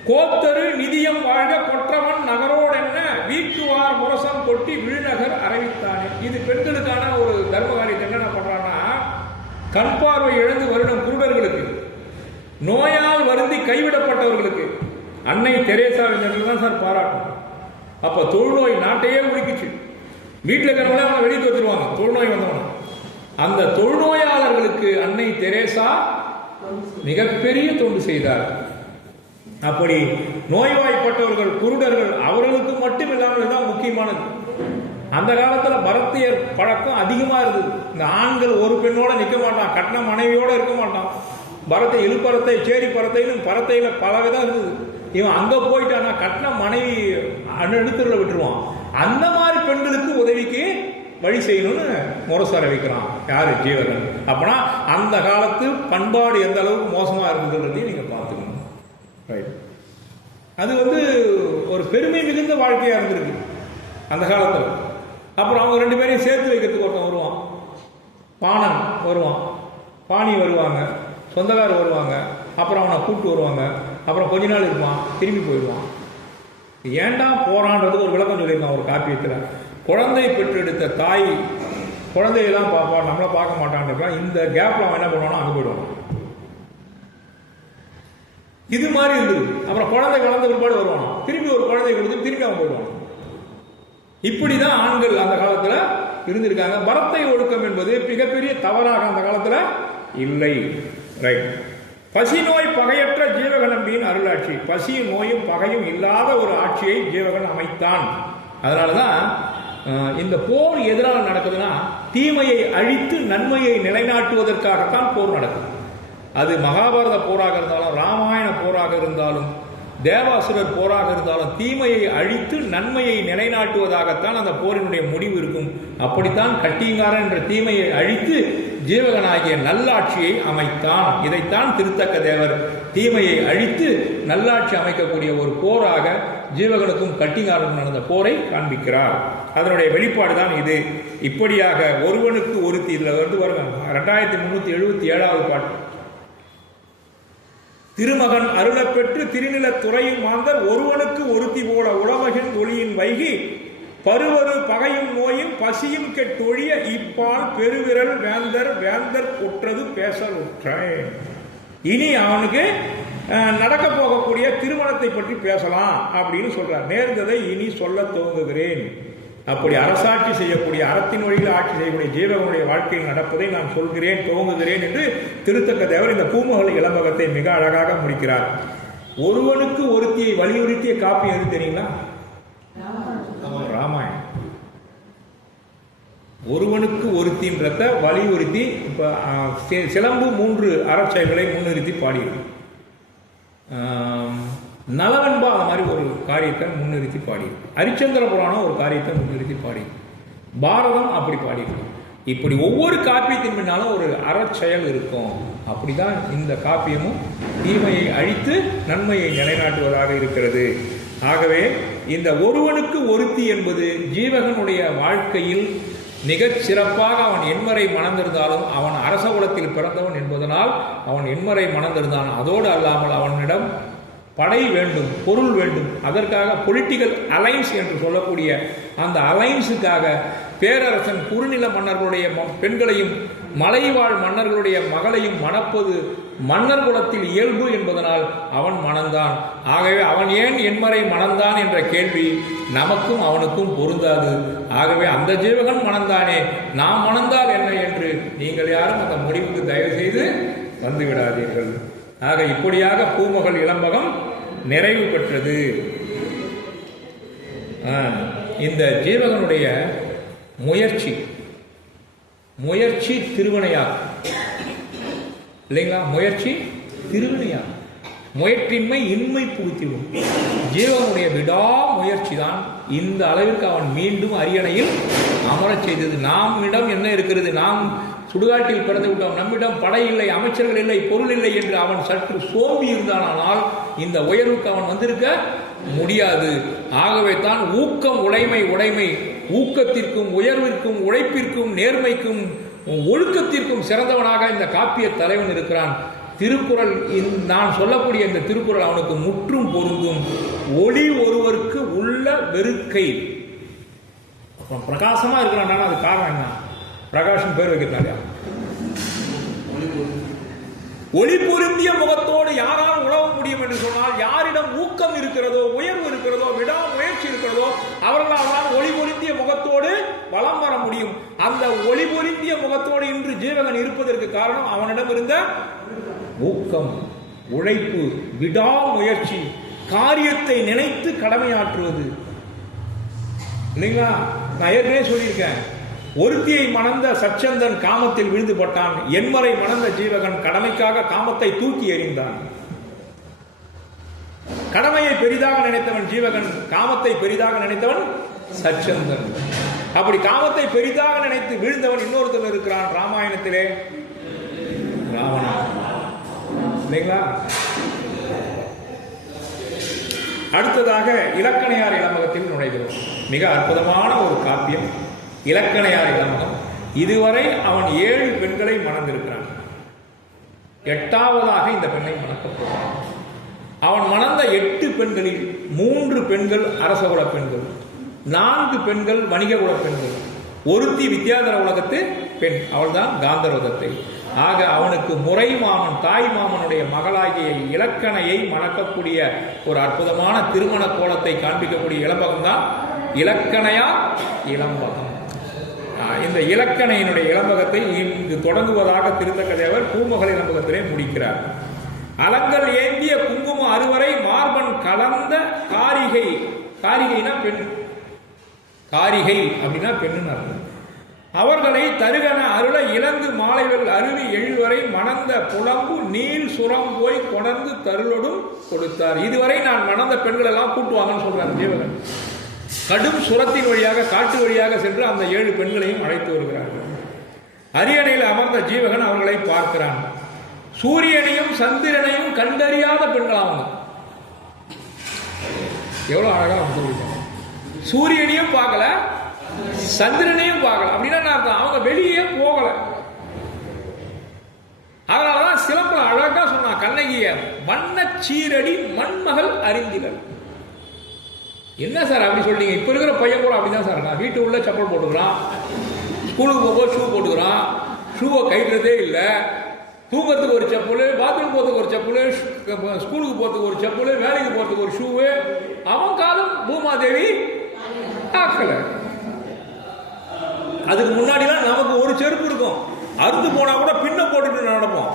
கோத்தரு நிதியம் வாழ்க கொற்றவன் நகரோடென்ன வீட்டுவார் முரசம் கொட்டி விழுநகர் அறிவித்தானே. இது பெண்களுக்கான ஒரு தர்ம காரியத்தை என்ன பண்றான்னா, கண் பார்வை இழந்து வருடம் குருடர்களுக்கு, நோயால் வருந்தி கைவிடப்பட்டவர்களுக்கு அன்னை தெரேசா தான் சார் பாராட்டும். அப்ப தொழுநோய் நாட்டையே முடிக்குச்சு. வீட்டில் இருக்கிறவங்களே அவனை வெளியே தோத்துருவாங்க தொழுநோய் வந்தவன. அந்த தொழுநோயாளர்களுக்கு அன்னை தெரேசா மிகப்பெரிய தொண்டு செய்தார். அப்படி நோய்வாய்ப்பட்டவர்கள் குருடர்கள் அவர்களுக்கு மட்டும் இல்லாமல் தான் முக்கியமானது. அந்த காலத்துல பரத்தியர் பழக்கம் அதிகமா இருந்தது. இந்த ஆண்கள் ஒரு பெண்ணோட நிற்க மாட்டான், கட்டின மனைவியோட இருக்க மாட்டான். பரத்தை இழுப்பறத்தை சேரி பரத்தைன்னு பரத்தையில பல விதம் இருந்தது. இவன் அங்க போயிட்டானா கட்டின மனைவி எடுத்துள்ள விட்டுருவான். அந்த மாதிரி பெண்களுக்கு உதவிக்கு வழி செய்யணும்னு முரசு அறிவிக்கிறான் யாரு? ஜீவகன். அப்பனா அந்த காலத்து பண்பாடு எந்த அளவுக்கு மோசமா இருக்குன்றதையும் நீங்க பார்த்துக்கணும். அது ஒரு பெருமை மிகுந்த வாழ்க்கையா இருந்திருக்கு அந்த காலத்துல. அப்புறம் அவங்க 2 பேரையும் சேர்த்து வைக்கிறதுக்கு ஒருத்தன் வருவான், பாணன் வருவான், பாணி வருவாங்க, சொந்தக்காரர் வருவாங்க, அப்புறம் அவனை கூப்பிட்டு வருவாங்க, அப்புறம் கொஞ்ச நாள் இருப்பான், திரும்பி போயிடுவான். ஏண்டா போறான்றது ஒரு விளக்கம் சொல்லியிருக்கான் ஒரு காப்பியத்தில். குழந்தை பெற்றெடுத்த தாய் குழந்தையெல்லாம் பார்ப்பா, நம்மளை பார்க்க மாட்டான்றப்ப இந்த கேப்ல அவன் என்ன பண்ணுவானோ அங்கே போயிடுவான். இது மாதிரி இருந்தது. அப்புறம் குழந்தை வளர்ந்த பிற்பாடு வருவானோ, திரும்பி ஒரு குழந்தை கொடுத்து திரும்பி அவன் போயிடுவான். இப்படிதான் ஆண்கள் அந்த காலத்துல இருந்திருக்காங்க. பரத்தை ஒழுக்கம் என்பது மிகப்பெரிய தவறாக அந்த காலத்துல இல்லை. ரைட். பசி நோய் பகையற்ற ஜீவகன் நம்பியின் அருளாட்சி. பசியும் நோயும் பகையும் இல்லாத ஒரு ஆட்சியை ஜீவகன் அமைத்தான். அதனாலதான் இந்த போர் எதனால நடக்குதுன்னா, தீமையை அழித்து நன்மையை நிலைநாட்டுவதற்காகத்தான் போர் நடக்குது. அது மகாபாரத போராக இருந்தாலும், ராமாயண போராக இருந்தாலும், தேவாசுரர் போராக இருந்தாலும், தீமையை அழித்து நன்மையை நிலைநாட்டுவதாகத்தான் அந்த போரினுடைய முடிவு இருக்கும். அப்படித்தான் கட்டியங்காரன் என்ற தீமையை அழித்து ஜீவகனாகிய நல்லாட்சியை அமைத்தான். இதைத்தான் திருத்தக்க தேவர் தீமையை அழித்து நல்லாட்சி அமைக்கக்கூடிய ஒரு போராக ஜீவகனுக்கும் கட்டிங்காரனுக்கும் நடந்த போரை காண்பிக்கிறார். அதனுடைய வெளிப்பாடு தான் இது. இப்படியாக ஒருவனுக்கு ஒருத்தி, இதுல வருங்க 2377வது பாட்டு. திருமகன் அருளப்பெற்று திருநில துறையும் மாந்தர் ஒருவனுக்கு ஒருத்தி போல உளமகின் ஒளியின் வைகி பருவரு பகையும் நோயும் பசியும் கெட்டொழிய இப்பால் பெருவிரல் வேந்தர் வேந்தர் கொற்றது பேசல் உற்ற. இனி அவனுக்கு நடக்க போகக்கூடிய திருமணத்தை பற்றி பேசலாம் அப்படின்னு சொல்றார். நேர்ந்ததை இனி சொல்ல துவங்குகிறேன். அப்படி அரசாட்சி செய்யக்கூடிய, அறத்தின் வழியில் ஆட்சி செய்யக்கூடிய ஜீவகனுடைய வாழ்க்கையில் நடப்பதை நான் சொல்கிறேன், துவங்குகிறேன் என்று திருத்தக்க தேவர் இந்த பூமகள் இளம்பகத்தை மிக அழகாக முடிக்கிறார். ஒருவனுக்கு ஒருத்தியை வலியுறுத்திய காப்பியம் எது தெரியுங்களா? ராமாயணம். ஒருவனுக்கு ஒருத்தின்றத வலியுறுத்தி இப்ப சிலம்பு 3 அறச்செயல்களை முன்னிறுத்தி பாடியிருக்கு. நலவன்பா அந்த மாதிரி ஒரு காரியத்தை முன்னிறுத்தி பாடியிருக்கு. ஹரிச்சந்திர புராணம் ஒரு காரியத்தை முன்னிறுத்தி பாடியிருக்கு. பாரதம் அப்படி பாடியிருக்கு. இப்படி ஒவ்வொரு காப்பியத்தின் பின்னாலும் ஒரு அறச்செயல் இருக்கும். அப்படிதான் இந்த காப்பியமும் தீமையை அழித்து நன்மையை நிலைநாட்டுவதாக இருக்கிறது. ஆகவே இந்த ஒருவனுக்கு ஒருத்தி என்பது ஜீவகனுடைய வாழ்க்கையில் மிகச் சிறப்பாக அவன் எண்மறை மணந்திருந்தாலும் அவன் அரச குலத்தில் பிறந்தவன் என்பதனால் அவன் எண்மறை மணந்திருந்தான். அதோடு அல்லாமல் அவனிடம் படை வேண்டும், பொருள் வேண்டும். அதற்காக பொலிட்டிக்கல் அலைன்ஸ் என்று சொல்லக்கூடிய அந்த அலைன்ஸுக்காக பேரரசன் குறுநில மன்னர்களுடைய பெண்களையும் மலைவாழ் மன்னர்களுடைய மகளையும் மணப்பது மன்னர் குலத்தில் இயல்பு என்பதனால் அவன் மணந்தான். ஆகவே அவன் ஏன் எண்மறை மணந்தான் என்ற கேள்வி நமக்கும் அவனுக்கும் பொருந்தாது. ஆகவே அந்த ஜீவகன் மணந்தானே, நாம் மணந்தால் என்ன என்று நீங்கள் யாரும் அந்த முடிவுக்கு தயவு செய்து வந்துவிடாதீர்கள். ஆக இப்படியாக பூமகள் இளம்பகம் நிறைவு பெற்றது. இந்த ஜீவகனுடைய முயற்சி திருவினையாகும் இல்லைங்களா? முயற்சி திருவினையாகும். முயற்சின்மை இன்மை புகுத்திடும். ஜீவனுடைய விடாமுயற்சி தான் இந்த அளவிற்கு அவன் மீண்டும் அரியணையில் அமரச் செய்தது. நம்மிடம் என்ன இருக்கிறது? நாம் சுடுகாட்டில் பிறந்து விட்டோம், நம்மிடம் படை இல்லை, அமைச்சர்கள் இல்லை, பொருள் இல்லை என்று அவன் சற்று சோம்பி இருந்தானால் இந்த உயர்வுக்கு அவன் வந்திருக்க முடியாது. ஆகவே தான் ஊக்கம் உடைமை ஊக்கத்திற்கும் உயர்விற்கும் உழைப்பிற்கும் நேர்மைக்கும் ஒழுக்கத்திற்கும் சிறந்தவனாக இந்த காப்பிய தலைவன் இருக்கிறான். திருக்குறள், நான் சொல்லக்கூடிய இந்த திருக்குறள் அவனுக்கு முற்றும் பொருந்தும். ஒளி ஒருவருக்கு உள்ள வெறுக்கை. பிரகாசமா இருக்கிறான். அது காரணம் என்ன? பிரகாஷம் பேர் வைக்கிறாங்க. ஒளி பொருந்திய முகத்தோடு யாரால் உழவ முடியும் என்று சொன்னால், யாரிடம் ஊக்கம் இருக்கிறதோ, உயர்வு இருக்கிறதோ, விடாமுயற்சி இருக்கிறதோ அவர்களால் தான் ஒளி பொருந்திய முகத்தோடு வலம் வர முடியும். அந்த ஒளி பொருந்திய முகத்தோடு இன்று ஜீவகன் இருப்பதற்கு காரணம் அவனிடம் இருந்த ஊக்கம், உழைப்பு, விடாமுயற்சி, காரியத்தை நினைத்து கடமையாற்றுவது இல்லைங்களா? நான் ஏற்கனவே சொல்லியிருக்கேன். ஒருத்தியை மணந்த சச்சந்தன் காமத்தில் விழுந்து பட்டான். எண்மறை மணந்த ஜீவகன் கடமைக்காக காமத்தை தூக்கி எறிந்தான். கடமையை பெரிதாக நினைத்தவன் ஜீவகன், காமத்தை பெரிதாக நினைத்தவன் சச்சந்தன். அப்படி காமத்தை பெரிதாக நினைத்து வீழ்ந்தவன் இன்னொருத்தன் இருக்கிறான் ராமாயணத்திலே, ராவணன் இல்லைங்களா? அடுத்ததாக இலக்கணையார் இளம்பகத்தில் நுழைகிறோம். மிக அற்புதமான ஒரு காப்பியம் இலக்கணையார் இளம்பகம். இதுவரை அவன் 7 பெண்களை மணந்திருக்கிறான். 8ஆவதாக இந்த பெண்ணை மணக்கப் போகிறான். அவன் மணந்த 8 பெண்களில் 3 பெண்கள் அரசகுல பெண்கள், 4 பெண்கள் வணிககுல பெண்கள், ஒருத்தி வித்யாதர உலகத்து பெண், அவள்தான் காந்தரோதத்தை. ஆக அவனுக்கு முறை மாமன், தாய் மாமனுடைய மகளாகிய இலக்கணையை மணக்கக்கூடிய ஒரு அற்புதமான திருமண கோலத்தை காண்பிக்கக்கூடிய இளம்பகம் தான் இலக்கணையார் இளம்பகம். இந்த இலக்கணையினுடைய இளம்பகத்தை இங்கு தொடங்குவதாக திருத்தக்க தேவர் பூமகள் இளம்பகத்திலே முடிக்கிறார். அலங்கல் ஏந்திய குங்கும அறுவரை மார்பன் கலந்த காரிகை. காரிகைனா பெண், காரிகை அப்படின்னா பெண்ணுன்னு அர்த்தம். அவர்களை தருகன அருள இலந்து மாலைகள் அருவி எழில்வரை மணந்த புலம்பு நீள் சுரம் போய் கொணர்ந்து தருளோடும் கொடுத்தார். இதுவரை நான் மணந்த பெண்கள் எல்லாம் கூட்டுவாங்கன்னு சொல்றாங்க தேவகன். கடும் சுரத்தின் வழியாக, காட்டு வழியாக சென்று அந்த 7 பெண்களையும் அழைத்து வருகிறார்கள். அரியணையில் அமர்ந்த ஜீவகன் அவர்களை பார்க்கிறான். சூரியனையும் சந்திரனையும் கண்டறியாத பெண்களாக, எவ்வளவு அழகா சொல்லியிருக்காங்க. சூரியனையும் பார்க்கல, சந்திரனையும் பார்க்கல. அப்படின்னா அவங்க வெளியே போகல. அதனாலதான் சிலம்பு அழகா சொன்னா கண்ணகிய வண்ண சீரடி மண்மகள் அறிந்திகள். என்ன சார் அப்படி சொல்றீங்க? இப்ப இருக்கிற பையன் கூட அப்படிதான் சார் இருக்கான். வீட்டு உள்ள செப்பல் போட்டுக்கிறான், ஸ்கூலுக்கு போகும்போது ஷூ போட்டுக்கிறான், ஷூவை கைட்டுறதே இல்லை, தூங்கறதுக்கு ஒரு செப்பல், பாத்ரூம் போகிறதுக்கு ஒரு செப்பல், ஸ்கூலுக்கு போகிறதுக்கு ஒரு செப்பல், வேலைக்கு போகிறதுக்கு ஒரு ஷூவு. அவன் காலம் பூமாதேவி ஆக்கல. அதுக்கு முன்னாடிலாம் நமக்கு ஒரு செருப்பு இருக்கும், அறுத்து போனா கூட பின்ன போட்டுட்டு நடப்போம்.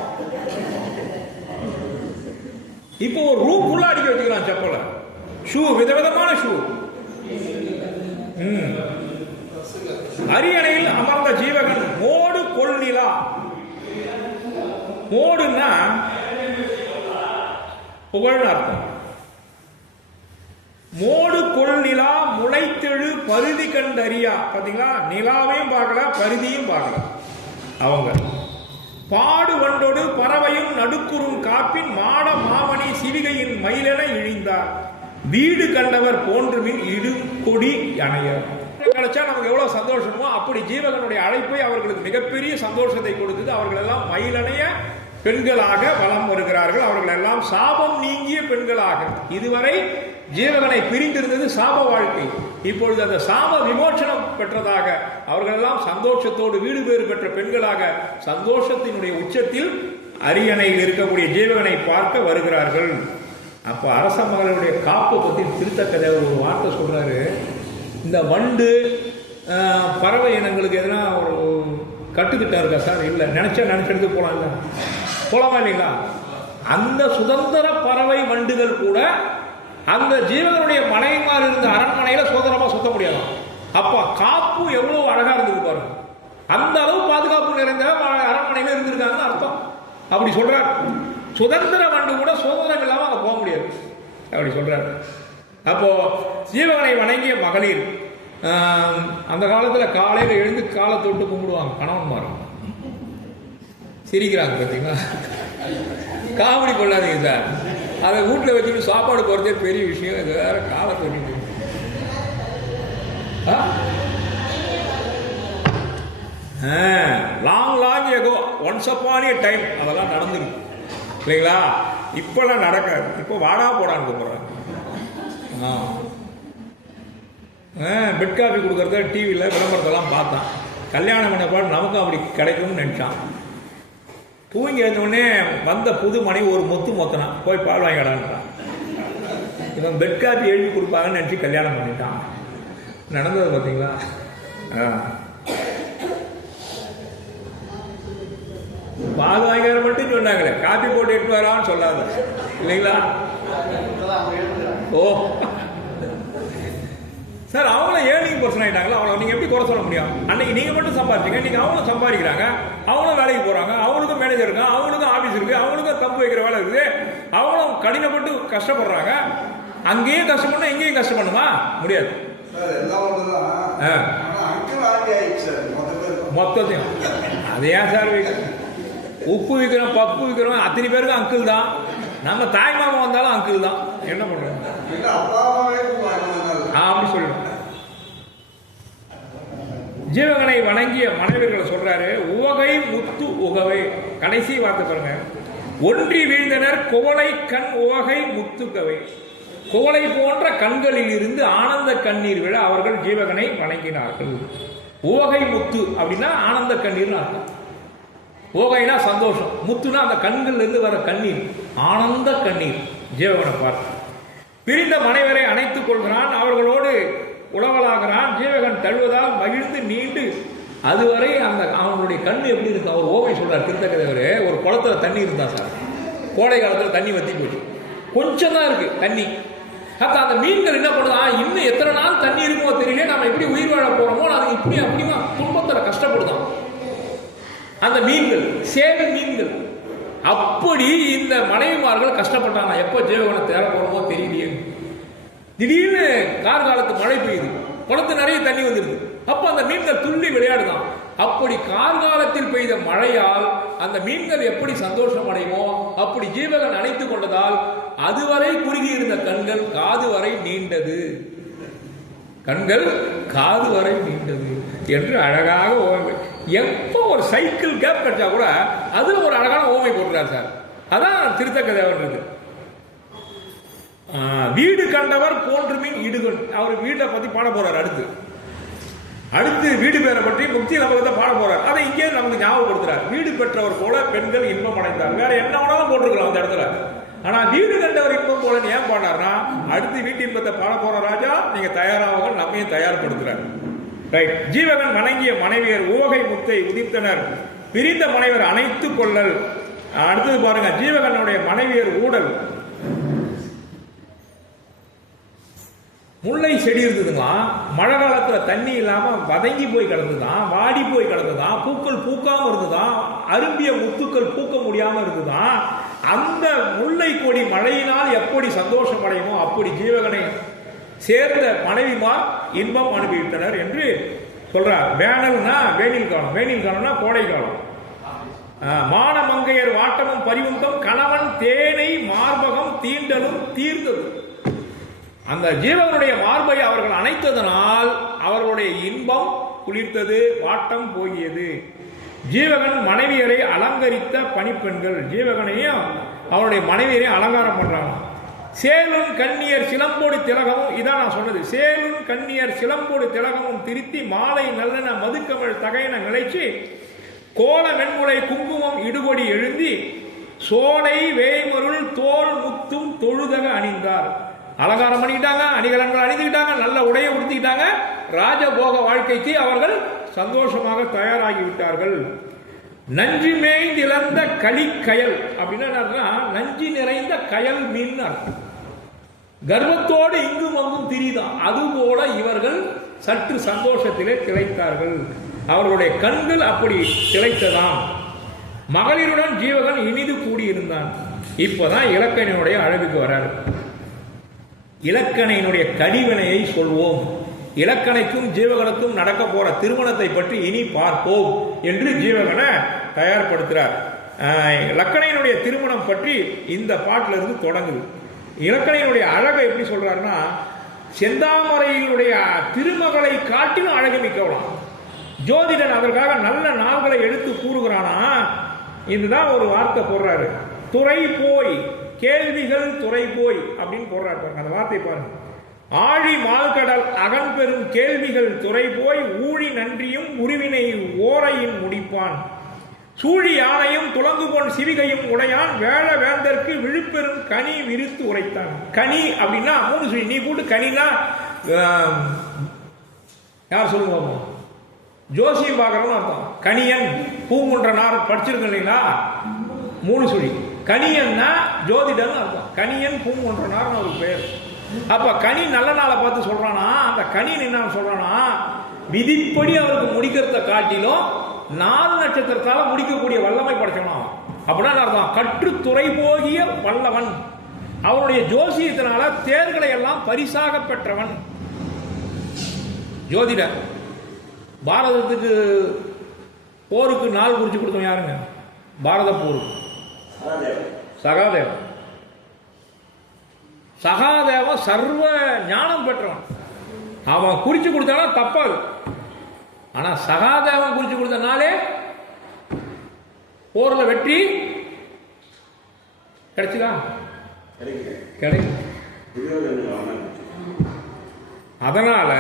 இப்போ ஒரு ரூம் ஃபுல்லா அடிக்க வச்சுக்கலாம் செப்பல, ஷூ, விதவிதமான ஷூ. அரியணையில் அமர்ந்த ஜீவகன் மோடு கொள்நிலா. மோடுன்னா புகழ்னு அர்த்தம். மோடு கொள்நிலா முளைத்தெழு பருதி கண்டறியா. பாத்தீங்களா, நிலாவையும் பார்க்கல, பருதியும் பார்க்கல. அவங்க பாடு வண்டோடு பறவையும் நடுக்குறும் காப்பின் மாட மாமணி சிவிகையின் மயிலென இழிந்தார். வீடு கண்டவர் போன்றுமின் இடுகொடி அணையர். கிடைச்சா நமக்கு எவ்வளவு சந்தோஷமோ அப்படி ஜீவகனுடைய அழைப்பை அவர்களுக்கு மிகப்பெரிய சந்தோஷத்தை கொடுத்தது. அவர்கள் எல்லாம் மயிலணைய பெண்களாக வலம் வருகிறார்கள். அவர்கள் எல்லாம் சாபம் நீங்கிய பெண்களாக. இதுவரை ஜீவகனை பிரிந்திருந்தது சாப வாழ்க்கை. இப்பொழுது அந்த சாப விமோசனம் பெற்றதாக அவர்கள் எல்லாம் சந்தோஷத்தோடு வீடு பேறு பெற்ற பெண்களாக சந்தோஷத்தினுடைய உச்சத்தில் அரியணையில் இருக்கக்கூடிய ஜீவகனை பார்க்க வருகிறார்கள். அப்போ அரச மகளுடைய காப்பு பற்றி திருத்தக்கதை ஒரு வார்த்தை சொல்றாரு. இந்த வண்டு பறவை இனங்களுக்கு எதனா ஒரு கட்டுக்கிட்டா இருக்கா சார்? இல்லை, நினைச்செடுத்து போலாம், இல்லை போலாமா இல்லைங்களா? அந்த சுதந்திர பறவை வண்டுகள் கூட அந்த ஜீவகனுடைய மனைவிமார் இருந்த அரண்மனையில சுதந்திரமா சுத்த முடியாது. அப்ப காப்பு எவ்வளவு அழகா இருந்திருக்கு பாருங்க. அந்த அளவு பாதுகாப்பு நிறைந்த அரண்மனையில இருந்திருக்காங்கன்னு அர்த்தம். அப்படி சொல்றார். சுதந்திர வண்டு கூட சுதந்திரம் இல்லாம அங்க போக முடியாது அப்படி சொல்றாரு. அப்போ ஜீவகனை வணங்கிய மகளிர் அந்த காலத்துல காலையில எழுந்து காலை தொட்டு கும்பிடுவாங்க கணவன்மார். சிரிக்கிறாங்க பார்த்தீங்களா? காமெடி கொள்ளாதீங்க சார். அதை வீட்டில் வச்சுட்டு சாப்பாடு போறதே பெரிய விஷயம். இது வேற காலை தொட்டு long echo once upon a time அதெல்லாம் நடந்துருக்கு இல்லைங்களா? இப்பெல்லாம் நடக்காது. இப்போ வாடா போடான்னு கூப்பிடுறாங்க. பெட் காஃபி கொடுக்கறத டிவியில் விளம்பரத்தெல்லாம் பார்த்தான். கல்யாணம் பண்ண பாடு நமக்கும் அப்படி கிடைக்கும்னு நினச்சான். தூங்கி எழுந்தோடனே வந்த புது மனைவி ஒரு மொத்தனான், போய் பால் வாங்கிடான்றான். இவன் பெட் காஃபி எழுதி கொடுப்பாங்கன்னு நினச்சி கல்யாணம் பண்ணிட்டான். நடந்தது பார்த்தீங்களா? பால் வாங்கிற மட்டும் சொன்னாங்களே, காஃபி போட்டு எட்டு வரான்னு சொல்லாத இல்லைங்களா? ஓ சார், அவங்களும் ஏர்னிங் பர்சன் ஆகிட்டாங்களா? அவங்கள நீங்கள் எப்படி குறை சொல்ல முடியும்? அன்னைக்கு நீங்கள் மட்டும் சம்பாதிச்சிங்க, நீங்கள் அவங்களும் சம்பாதிக்கிறாங்க, அவங்களும் வேலைக்கு போகிறாங்க, அவங்களுக்கும் மேனேஜர் இருக்காங்க, அவங்களுக்கும் ஆஃபீஸ் இருக்குது, அவங்களுக்கும் கம்பு வைக்கிற வேலை இருக்குது, அவங்களும் கடினப்பட்டு கஷ்டப்படுறாங்க. அங்கேயும் கஷ்டப்படணும், இங்கேயும் கஷ்டப்படணுமா? முடியாது. மொத்தத்தையும் அது ஏன் சார் உப்பு விற்கிறோம், பப்பு விற்கிறோம், அத்தனை பேருக்கு அங்கிள் தான். நம்ம தாய் மாமா வந்தாலும் அங்கிள் தான். என்ன பண்றோம்? அப்படி சொல்லணும். ஜீவகனை வணங்கிய மனைவர்களை சொல்றாரு. உவகை முத்து உகவை. கடைசி வார்த்தை பாருங்க. ஒன்றி வீழ்ந்தனர் குவளை கண் உவகை முத்துக்கவை. குவளை போன்ற கண்களில் இருந்து ஆனந்த கண்ணீர் விழ அவர்கள் ஜீவகனை வணங்கினார்கள். உவகை முத்து அப்படின்னா ஆனந்த கண்ணீர்னு அர்த்தம். ஓகைனா சந்தோஷம், முத்துனா அந்த கண்கள்ல இருந்து வர கண்ணீர், ஆனந்த கண்ணீர். ஜீவகனை பார்த்து பிரிந்த மனைவரை அணைத்துக் கொள்கிறான், அவர்களோடு உளவலாகிறான். ஜீவகன் தழுவதால் மகிழ்ந்து நீண்டு அதுவரை அந்த அவனுடைய கண்ணு எப்படி இருக்கு? அவர் ஓவை சொல்றார் திருத்தக்கதைவரு. ஒரு குளத்துல தண்ணி இருந்தா சார், கோடை காலத்துல தண்ணி வத்தி போச்சு, கொஞ்சம் தான் இருக்கு தண்ணி. அப்ப அந்த மீன்கள் என்ன பண்ணுதா, இன்னும் எத்தனை நாள் தண்ணி இருக்குமோ தெரியல, நம்ம எப்படி உயிர் வாழ போறோமோ அது இப்படி அப்படிமா துன்பத்துல கஷ்டப்படுதான் அந்த மீன்கள், சேவை மீன்கள். அப்படி இந்த மனைவிமார்கள் கஷ்டப்பட்டாங்க. எப்போ ஜீவகனை தேட போறோமோ தெரியலையே. திடீர்னு கார்காலத்து மழை பெய்யுது, குளத்து நிறைய தண்ணி வந்துருது. அப்ப அந்த மீன்கள் துள்ளி விளையாடுதான். அப்படி கார்காலத்தில் பெய்த மழையால் அந்த மீன்கள் எப்படி சந்தோஷம் அடையுமோ அப்படி ஜீவகன் அணைத்துக் கொண்டதால் அதுவரை குறுகி இருந்த கண்கள் காது வரை நீண்டது. கண்கள் காது வரை நீண்டது என்று அழகாக ஓமை. எப்போ ஒரு சைக்கிள் கேப் கிடைச்சா கூட அதுல ஒரு அழகான ஓமை போடுறார் சார். அதான் திருத்தக்கதைன்றது. வீடு கண்டவர் போன்றுமின் இடுகண். அவர் வீட்டை பத்தி பாட போறார் அடுத்து. அடுத்து வீடு பேரை பற்றி முக்தி நபகத்தை பாட போறார். அதை இங்கே நமக்கு ஞாபகப்படுத்துறார். வீடு பெற்றவர் போல பெண்கள் இன்பம் அடைந்தார். வேற என்ன வேணாலும் போட்டிருக்கலாம் அந்த இடத்துல. ஆனா வீடு கண்டவர் இன்பம் போல ஏன் பாடார்னா, அடுத்து வீட்டு இன்பத்தை பாட போற ராஜா நீங்க தயாராக நம்மையும் தயார்படுத்துறார். ரைட். ஜீவகன் வணங்கிய மனைவியர் உவகை முத்தை உதித்தனர், பிரிந்த மனைவர் அணைத்து கொள்ளல். அடுத்தது பாருங்க, ஜீவகனுடைய மனைவியர் ஊடல். முல்லை செடி இருந்ததுங்களா, மழை காலத்துல தண்ணி இல்லாம வதங்கி போய் கிடந்துதான், வாடி போய் கிடந்துதான், பூக்கள் பூக்காம இருந்துதான், அரும்பிய முத்துக்கள் பூக்க முடியாம இருந்துதான். அந்த முல்லை கொடி மழையினால் எப்படி சந்தோஷம் அடையுமோ அப்படி ஜீவகனை சேர்ந்த மனைவிமார் இன்பம் அனுபவித்தனர் என்று சொல்றார். வேனல்னா வேணில் காலம், வேணில் காலம்னா கோடை காலம். மானமங்கையர் வாட்டமும் பரிவுந்தம் கணவன் தேனை மார்பகம் தீண்டலும் தீர்ந்தது. அந்த ஜீவகனுடைய மார்பை அவர்கள் அணைத்ததனால் அவர்களுடைய இன்பம் குளிர்த்தது, வாட்டம் போகியது. ஜீவகன் மனைவியரை அலங்கரித்த பணிப்பெண்கள், ஜீவகனையும் அவருடைய மனைவியரையும் அலங்காரம் பண்றாங்க. சேலுன் கண்ணியர் சிலம்போடு திலகமும், இதான் நான் சொன்னது, சேலுன் கண்ணியர் சிலம்போடு திலகமும் திருத்தி மாலை நல்லென மதுக்கமள் தகையன நிலைச்சு கோல வெண்முளை குங்குமம் இடுபொடி எழுந்தி சோலை வேய்மருள் தோல் முத்தும் தொழுதக அணிந்தார். அலங்காரம் பண்ணிக்கிட்டாங்க, அணிகலன்கள் அணிந்துக்கிட்டாங்க, நல்ல உடையை உடுத்திக்கிட்டாங்க. ராஜபோக வாழ்க்கைக்கு அவர்கள் சந்தோஷமாக தயாராகி விட்டார்கள். நஞ்சு மேய்ந்திழந்த களிக்கயல் அப்படின்னா நஞ்சு நிறைந்த கயல் மீன் அர்த்தம். கர்வத்தோடு இங்கும் அங்கும் திரிதான். அதுபோல இவர்கள் சற்று சந்தோஷத்திலே திளைத்தார்கள். அவர்களுடைய கண்கள் அப்படி திளைத்ததாம். மகளிருடன் ஜீவகன் இனிது கூடியிருந்தான். இப்பதான் இலக்கணையினுடைய அழகுக்கு வராரு. இலக்கணையினுடைய கடிவினையை சொல்வோம். இலக்கணைக்கும் ஜீவகனுக்கும் நடக்க போற திருமணத்தை பற்றி இனி பார்ப்போம் என்று ஜீவகனை தயார்படுத்துறார். இலக்கணையினுடைய திருமணம் பற்றி இந்த பாட்டில இருந்து தொடங்குது. இலக்கணையினுடைய அழகை எப்படி சொல்றாருன்னா, செந்தாமரையினுடைய திருமகளை காட்டிலும் அழகு மிக்கவளாம். ஜோதிடன் அதற்காக நல்ல நாள்களை எடுத்து கூறுகிறானா. இதுதான் ஒரு வார்த்தை போடுறாரு, துறை போய் கேள்விகள் துறை போய் அப்படின்னு போடுறாரு. அந்த வார்த்தை பாருங்க. ஆழி மால்கடல் அகன் பெறும் கேள்விகள் துறை போய் ஊழி நன்றியும் உருவினை ஓரையின் முடிப்பான் சூழி யானையும் துலங்கு போன் சிவிகையும் உடையான் வேள வேந்தற்கு விழுப்பெரும் கனி விரித்து உரைத்தான். கனி அப்படின்னா 3 சுழி. நீ கூட்டு கனினா யார் சொல்லுங்க, ஜோசியம் பார்க்கறோம்னு அர்த்தம். கனியன் பூங்குன்றனார் படிச்சிருக்க இல்லைங்களா, 3 சுழி. கனியன்னா ஜோதிடன் அர்த்தம். கனியன் பூங்குன்றனார் ஒரு பேர். அப்ப கனி நல்ல நாளை பார்த்து சொல்றானா, அந்த கனி என்ன சொல்றானா, விதிப்படி அவருக்கு முடிக்கிறத காட்டிலும் 4 நட்சத்திரத்தால முடிக்கக்கூடிய வல்லமை படைச்சவனா. அப்படின்னா அர்த்தம் கற்றுத்துறை போகிய வல்லவன். அவனுடைய ஜோசியத்தினால தேர்களை எல்லாம் பரிசாக பெற்றவன் ஜோதிடன். பாரதத்துக்கு போருக்கு நாள் குறிச்சு கொடுத்தவன் யாருங்க? பாரத போருக்கு சகாதேவன். சகாதேவன் சர்வ ஞானம் பெற்றவன். அவன் குறிச்சு கொடுத்தானா தப்பாது. ஆனா சகாதேவன் குறிச்சு கொடுத்தனாலே போர்ல வெற்றி கிடைச்சுதா? கிடைக்கும். அதனால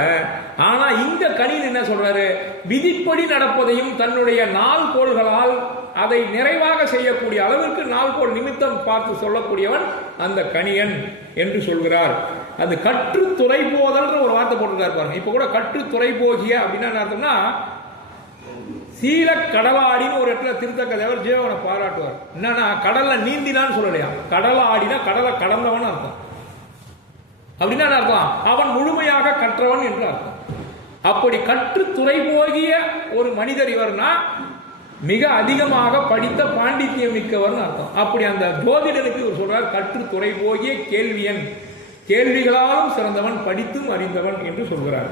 ஆனா இந்த கணின் என்ன சொல்றாரு, விதிப்படி நடப்பதையும் தன்னுடைய நாள் கோள்களால் அதை நிறைவாக செய்யக்கூடிய அளவிற்கு நாள்கோள் நிமித்தம் பார்த்து சொல்லக்கூடியவன் அந்த கணியன் என்று சொல்கிறார். அது கற்று துறை போதல் ஒரு வார்த்தை போட்டிருக்காரு பாருங்க. இப்ப கூட கற்று துறை போகிய அப்படின்னா என்ன அர்த்தம்னா, சீல கடலாடின்னு ஒரு இடத்துல திருத்தக்க தேவர் ஜீவனை பாராட்டுவார். என்னன்னா கடல்ல நீந்தினான்னு சொல்லலையா, கடலாடினா கடலை கடந்தவன் அர்த்தம். அப்படின்னா அர்த்தம் அவன் முழுமையாக கற்றவன் என்று அர்த்தம். அப்படி கற்று துறை போகிய ஒரு மனிதர் இவர்னா மிக அதிகமாக படித்த பாண்டித்யம் மிக்கவர் அர்த்தம். அப்படி அந்த ஜோதிடனுக்கு இவர் சொல்றார் கற்று துறை போகிய கேள்வியன், கேள்விகளாலும் சிறந்தவன், படித்தும் அறிந்தவன் என்று சொல்கிறார்.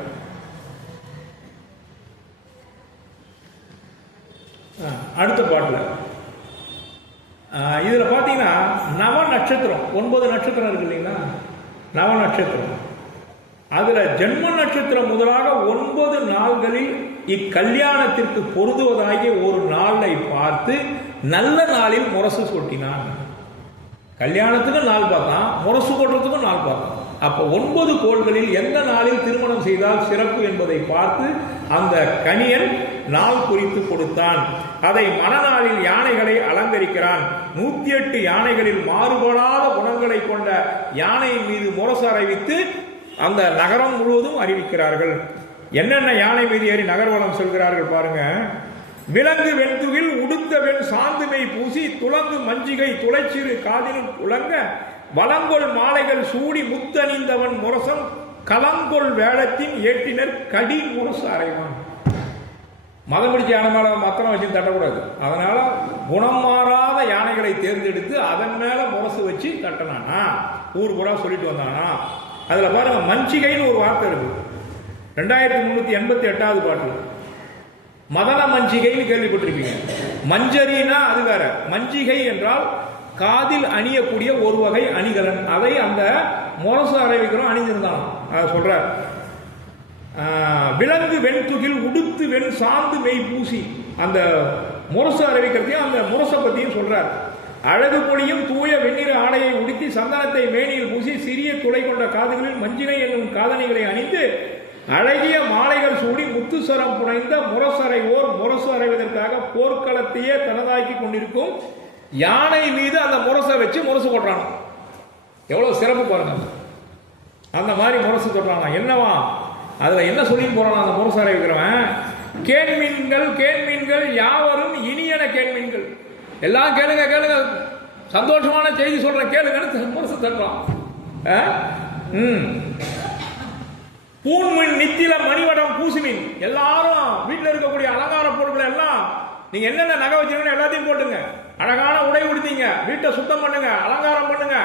அடுத்த பாட்டுல இதுல பாத்தீங்கன்னா நவ நட்சத்திரம் 9 நட்சத்திரம் இருக்கு இல்லைங்களா, நவ நட்சத்திரம். அதுல ஜென்ம நட்சத்திரம் முதலாக 9 நாள்களில் இக்கல்யாணத்திற்கு பொருந்துவதாகிய ஒரு நாளை பார்த்து நல்ல நாளில் முரசு சொட்டினான். கல்யாணத்துக்கும் நாள் பார்த்தான், முரசு கொட்டுறதுக்கும் நாள் பார்த்தான். அப்ப 9 கோள்களில் எந்த நாளில் திருமணம் செய்தால் சிறப்பு என்பதை பார்த்து அந்த கணியன் நாள் குறித்து கொடுத்தான். அதை மணநாளில் யானைகளை அலங்கரிக்கிறான். 108 யானைகளில் மாறுபடாத குணங்களை கொண்ட யானையின் மீது முரசு அறிவித்து அந்த நகரம் முழுவதும் அறிவிக்கிறார்கள். என்னென்ன யானை மீது ஏறி நகர்வலம் செல்கிறார்கள் பாருங்க. விலங்கு வெண்துகில் உடுத்த வெண் சாந்துமை பூசி துலங்கு மஞ்சிகை துளைச்சிறு காதினும் உலங்க வளங்கொள் மாலைகள் சூடி முத்தணிந்தவன் முரசம் கலங்கொள் வேளத்தின் ஏற்றினர் கடி முரசு அறைவான். மதம் பிடிச்ச யானை மேல மத்தனம் வச்சு தட்டக்கூடாது. அதனால குணம் மாறாத யானைகளை தேர்ந்தெடுத்து அதன் மேல முரசு வச்சு தட்டினானா, ஊர் பூரா சொல்லிட்டு வந்தானா. அதுல பாருங்க, மஞ்சிகைன்னு ஒரு வார்த்தை இருக்கு. 2388வது பாட்டு. மதன மஞ்சிகைன்னு கேள்விப்பட்டிருப்பீங்க. மஞ்சரினா அது வேற. மஞ்சிகை என்றால் காதில் அணியக்கூடிய ஒரு வகை அணிகலன். அதை அந்த முரசு அறைவிக்கிறோம் அணிஞ்சிருந்தான். அதை சொல்ற. விலங்கு வெண்துகில் உடுத்து வெண் சாந்து மெய் பூசி, அந்த முரசு அறிவிக்கிறதையும் அந்த முரசை பத்தியும் சொல்றார். அழகு பொழியும் தூய வெண்ணிற ஆடையை உடுத்தி சந்தனத்தை மேனியில் பூசி சிறிய துளை கொண்ட காதுகளில் மஞ்சினை என்னும் காதணிகளை அணிந்து அழகிய மாலைகள் சூடி முத்துசரம் புனைந்த முரசறைவோர் முரசு அறைவதற்காக போர்க்களத்தையே தனதாக்கி கொண்டிருக்கும் யானை மீது அந்த முரசை வச்சு முரசு போடுறான். எவ்வளவு சிறப்பு பாருங்க. அந்த மாதிரி முரசு தொடுறானா. என்னவா அதுல என்ன சொல்லி போறான் அந்த முரசு அறைவிக்கிறவன்? கேண்மீன்கள் கேண்மீன்கள் யாவரும் இனியன கேண்மீன்கள். எல்லாம் கேளுங்க கேளுங்க, சந்தோஷமான செய்தி சொல்றேன் கேளுங்கன்னு முரசு தட்டுறான். பூன்மின் நித்தில மணிவடம் பூசுமின். எல்லாரும் வீட்டில் இருக்கக்கூடிய அலங்கார பொருட்களை எல்லாம் நீங்க என்னென்ன நகை வச்சிருக்கீங்க எல்லாத்தையும் போட்டுங்க. அழகான உடை உடுத்தீங்க, வீட்டை சுத்தம் பண்ணுங்க, அலங்காரம் பண்ணுங்க.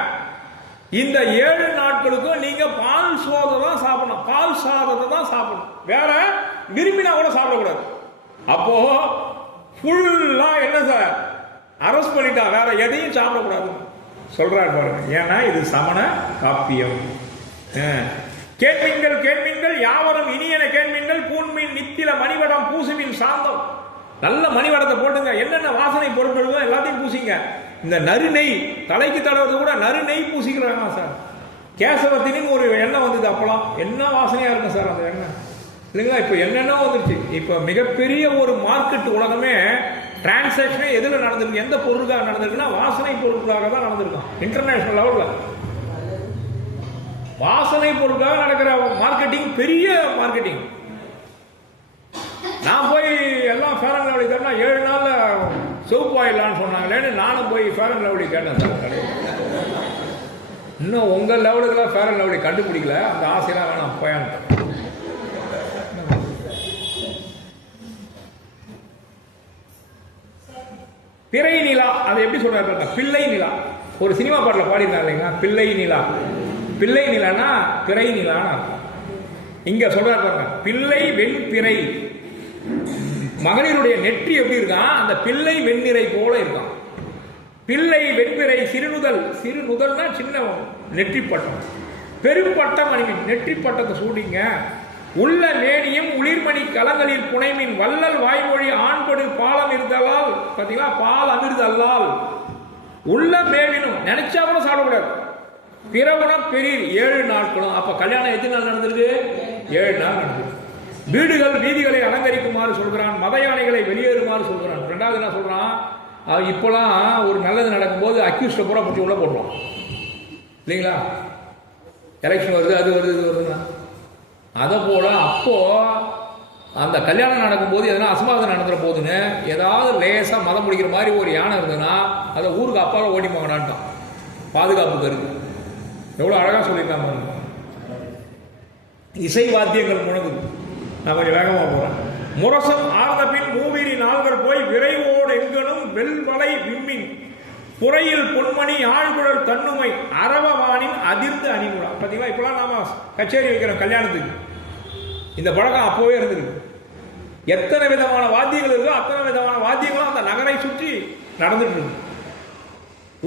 இந்த 7 நாட்களுக்கும் நீங்க பால் சோதனை தான் சாப்பிடணும், பால் சாதத்தை தான் சாப்பிடணும். வேற விரும்பினா கூட சாப்பிடக்கூடாது. அப்போ ஃபுல்லா என்ன சார் அரெஸ்ட் பண்ணிட்டா, வேற எதையும் சாப்பிடக்கூடாது சொல்றாரு பாருங்க. ஏன்னா இது சமண காப்பியம். கேட்மீன்கள் கேட்மீன்கள் யாவரும் இனியன கேட்மீன்கள் பூன்மீன் நித்தில மணிவடம் பூசுமின் சாந்தம். நல்ல மணிவடத்தை போட்டுங்க, என்னென்ன வாசனை பொருட்கள் எல்லாத்தையும் பூசிங்க. இந்த நறுநெய் தலைக்கு தடவுறது கூட நறுநெய் பூசிக்கிறாங்க சார். கேசவத்தின்னு ஒரு எண்ணெய் வந்தது, அப்பலாம் என்ன வாசனையா இருக்கும் சார் அந்த எண்ணெய் இல்லைங்களா? இப்போ என்னென்ன வந்துருச்சு. இப்போ மிகப்பெரிய ஒரு மார்க்கெட் உலகமே டிரான்சாக்ஷனே எதில் நடந்திருக்கு, எந்த பொருளுக்காக நடந்திருக்குன்னா வாசனை பொருட்களாக தான் நடந்திருக்கும். இன்டர்நேஷனல் லெவலில் வாசனை பொருட்களாக நடக்கிற மார்க்கெட்டிங் பெரிய மார்க்கெட்டிங். நான் போய் எல்லாம் ஃபேர் அண்ட் லவ்லி கேட்டேன், 7 நாள்ல சோப்பு ஆயிடலான்னு சொன்னாங்களேன்னு நானும் போய் ஃபேர் அண்ட் லவ்லி கேட்டேன் சார் கடையில். இன்னும் உங்கள் லெவலுக்கெல்லாம் ஃபேர் அண்ட் லவ்லி கண்டுபிடிக்கல, அந்த ஆசையெல்லாம் வேணாம் போயான்னு. பிறை நிலா அதை எப்படி சொல்றாரு? பிள்ளை நிலா. ஒரு சினிமா பாட்டில் பாடினார் இல்லைங்களா, பிள்ளை நிலா. பிள்ளை நிலானா பிறை நிலான்னு அர்த்தம். இங்க சொல்றாரு பாருங்க, பிள்ளை வெண் பிறை. மகளிருடைய நெற்றி எப்படி இருக்கான்? அந்த பிள்ளை வெண்ணிறை போல இருக்கான். பிள்ளை வெண்பிறை சிறுநுதல். சிறுநுதல்னா சின்ன நெற்றி பட்டம். பெரும்பட்டம் அணிமின், நெற்றி பட்டத்தை சூடிங்க. உள்ள மேனியும் உளிர்மணி கலங்களில் புனைமின் வள்ளல் வாய்மொழி ஆண்படு பாலம் இருந்தலால். பாத்தீங்களா, பால் அமிர்தல்லால் உள்ள மேவினும் நினைச்சா கூட சாப்பிடக்கூடாது. பிறகுணம் பெரிய 7 நாட்களும். அப்ப கல்யாணம் எத்தனை நாள் நடந்திருக்கு? 7 நாள் நடந்திருக்கு. வீடுகள் வீதிகளை அலங்கரிக்குமாறு சொல்கிறான், மத யானைகளை வெளியேறுமாறு சொல்கிறான். 2வது என்ன சொல்றான்? இப்போலாம் ஒரு நல்லது நடக்கும்போது அக்யூஸ்ட பூரா பிடிச்சி உள்ள போடுறோம் இல்லைங்களா? எலெக்ஷன் வருது, அது வருது, இது வருதுன்னா. அதை போல அப்போ அந்த கல்யாணம் நடக்கும்போது எதனா அசம்பாவிதம் நடந்துற போதுன்னு ஏதாவது லேசா மதம் பிடிக்கிற மாதிரி ஒரு யானை இருந்ததுன்னா அதை ஊருக்கு அப்பாவை ஓடி போங்கடான்ட்டான். பாதுகாப்பு கருது. எவ்வளோ அழகா சொல்லியிருக்காங்க. இசை வாத்தியங்கள் முழங்குது. நான் கொஞ்சம் வேகமாக போகிறேன். முரசம் ஆர்ந்த பின் மூவிரி நாள்கள் போய் விரைவோடு எங்கனும் வெல்வலை விம்மின் புறையில் பொன்மணி ஆழ்குழல் தன்னுமை அரவவானின் அதிர்ந்து அணிமுடா. பார்த்தீங்களா, இப்போலாம் நாம கச்சேரி வைக்கிறோம் கல்யாணத்துக்கு. இந்த பழக்கம் அப்போவே இருந்திருக்கு. எத்தனை விதமான வாத்தியங்கள் இருக்கோ அத்தனை விதமான வாத்தியங்களும் அந்த நகரை சுற்றி நடந்துட்டு இருக்கு.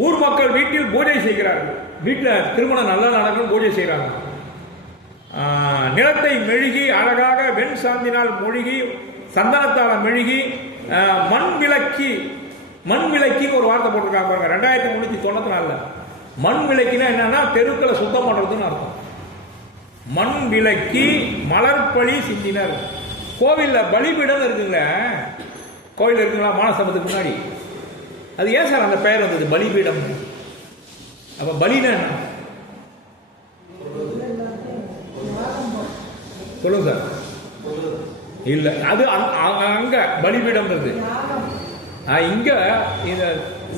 ஊர் மக்கள் வீட்டில் பூஜை செய்கிறார்கள். வீட்டில் திருமணம் நல்லா நடக்கும், பூஜை செய்கிறாங்க. நிலத்தை மெழுகி அழகாக வெண் சாந்தினால் மொழிகி சந்தனத்தால மெழுகி மண் விளக்கி. மண் விளக்கின்னு ஒரு வார்த்தை போட்டிருக்காங்க பாருங்க, 2394. மண் விளக்கினா என்னன்னா தெருக்களை சுத்தம் பண்றதுன்னு அர்த்தம். மண் விளக்கி மலர்பழி சிந்தினர். கோவிலில் பலிபீடம் இருக்குங்களே, கோவில் இருக்குங்களா மானசபத்துக்கு முன்னாடி, அது ஏன் சார் அந்த பெயர் வந்தது பலிபீடம்? அப்ப பலினா என்ன சொல்லுங்க சார். இல்ல, அது அங்க பலிபீடம்ன்றது இங்க இந்த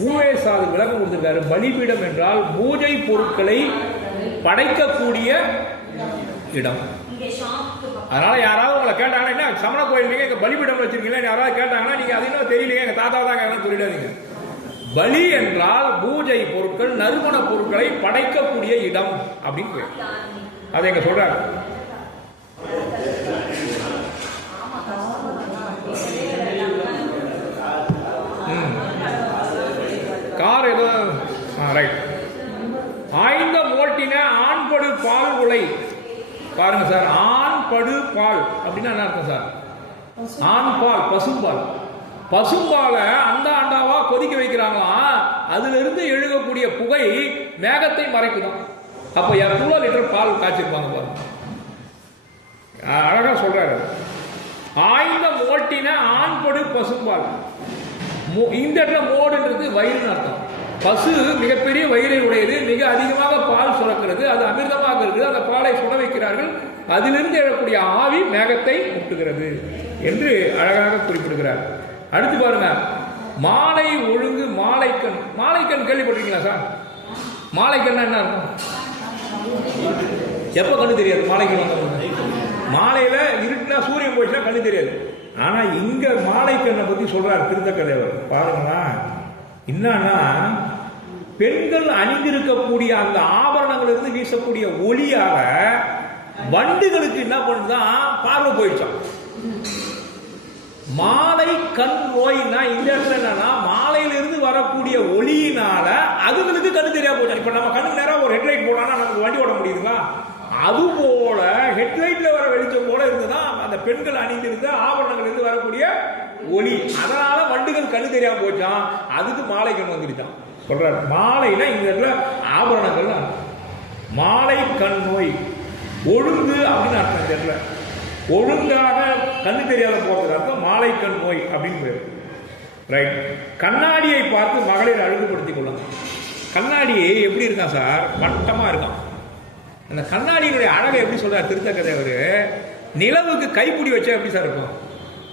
ஊவேசாது விளக்கம் கொடுத்திருக்காரு. பலிபீடம் என்றால் பூஜை பொருட்களை படைக்கக்கூடிய இடம். அதனால யாராவது உங்களை கேட்டாங்கன்னா, என்ன சமண கோயில் நீங்க இங்க பலிபீடம் வச்சிருக்கீங்களா, யாராவது கேட்டாங்கன்னா நீங்க அது இன்னும் தெரியலையே, எங்க தாத்தா தான் சொல்லிடாதீங்க. பலி என்றால் பூஜை பொருட்கள், நறுமண பொருட்களை படைக்கக்கூடிய இடம் அப்படின்னு அதை எங்க சொல்றாரு. கார் ஏதோ ரைட். ஆய்ந்த மோட்டின ஆண்படு பால் உலை. பாருங்க சார், ஆண் படு பால் அப்படின்னா என்ன அர்த்தம் சார்? ஆண் பால், பசும்பால். பசும்பாலை அந்த ஆண்டாவா கொதிக்க வைக்கிறாங்களாம். அதுல இருந்து எழுதக்கூடிய புகை மேகத்தை மறைக்குதான். அப்ப 200 லிட்டர் பால் காய்ச்சிருப்பாங்க பாருங்க. அழகா சொல்றாரு. ஆய்ந்த மோட்டின ஆண்படு பசும்பால். இந்த இடத்துல மோடுன்றது வயிறுன்னு அர்த்தம். பசு மிகப்பெரிய வயிறை உடையது, மிக அதிகமாக பால் சுரக்கிறது, அது அமிர்தமாக இருக்குது. அந்த பாலை சுட வைக்கிறார்கள், அதிலிருந்து எழக்கூடிய ஆவி மேகத்தை முட்டுகிறது என்று அழகாக குறிப்பிடுகிறார். அடுத்து பாருங்க, மாலை ஒழுங்கு மாலைக்கண். மாலைக்கண் கேள்விப்பட்டிருக்கீங்களா சார்? மாலைக்கண்ணா என்ன அர்த்தம்? எப்ப கண்ணு தெரியாது மாலைக்கண்? மாலையில இருட்டுனா சூரியன் போயிடுச்சுன்னா கண்ணு தெரியாது. ஆனா இங்க மாலைக்கண்ணை பத்தி சொல்றாரு திருத்தக்கதேவர். பாருங்களா, என்னன்னா பெண்கள் அணிந்திருக்கக்கூடிய அந்த ஆபரணங்கள் இருந்து வீசக்கூடிய ஒளியால வண்டுகளுக்கு என்ன பண்ணுதான் பார்வை போயிடுச்சான். மாலை கண் நோய்னா இந்த இடத்துல என்னன்னா மாலையிலிருந்து வரக்கூடிய ஒளியினால அதுகளுக்கு கண்ணு தெரியா போச்சு. இப்ப நம்ம கண்ணு நேரம் ஒரு ஹெட்லைட் போடானா நமக்கு வண்டி ஓட முடியுதுங்களா? அது போல ஹெட்லைட்ல வர வெளிச்சம் போல இருந்துதான் அந்த பெண்கள் அணிந்திருந்த ஆபரணங்கள் இருந்து வரக்கூடிய ஒளி. அதனால வண்டுகள் கண்ணு தெரியாம போச்சான். அதுக்கு மாலை கண் வந்துடுச்சான் சொல்றாரு. மாலைனா இந்த இடத்துல ஆபரணங்கள். மாலை கண் நோய் ஒழுங்கு அப்படின்னு அர்த்தம். இந்த இடத்துல ஒழுங்காக கண்ணு தெரியாத போகிறது அர்த்தம் மாலை கண் நோய் அப்படின்னு பேர். ரைட். கண்ணாடியை பார்த்து மகளிர் அழகுபடுத்திக் கொள்ளுங்க. கண்ணாடி எப்படி இருக்கான் சார்? வட்டமா இருக்கான். அந்த கண்ணாடியினுடைய அழகை எப்படி சொல்றார் திருத்தக்கதேவர்? நிலவுக்கு கைப்பிடி வச்சா எப்படி சார் இருக்கும்?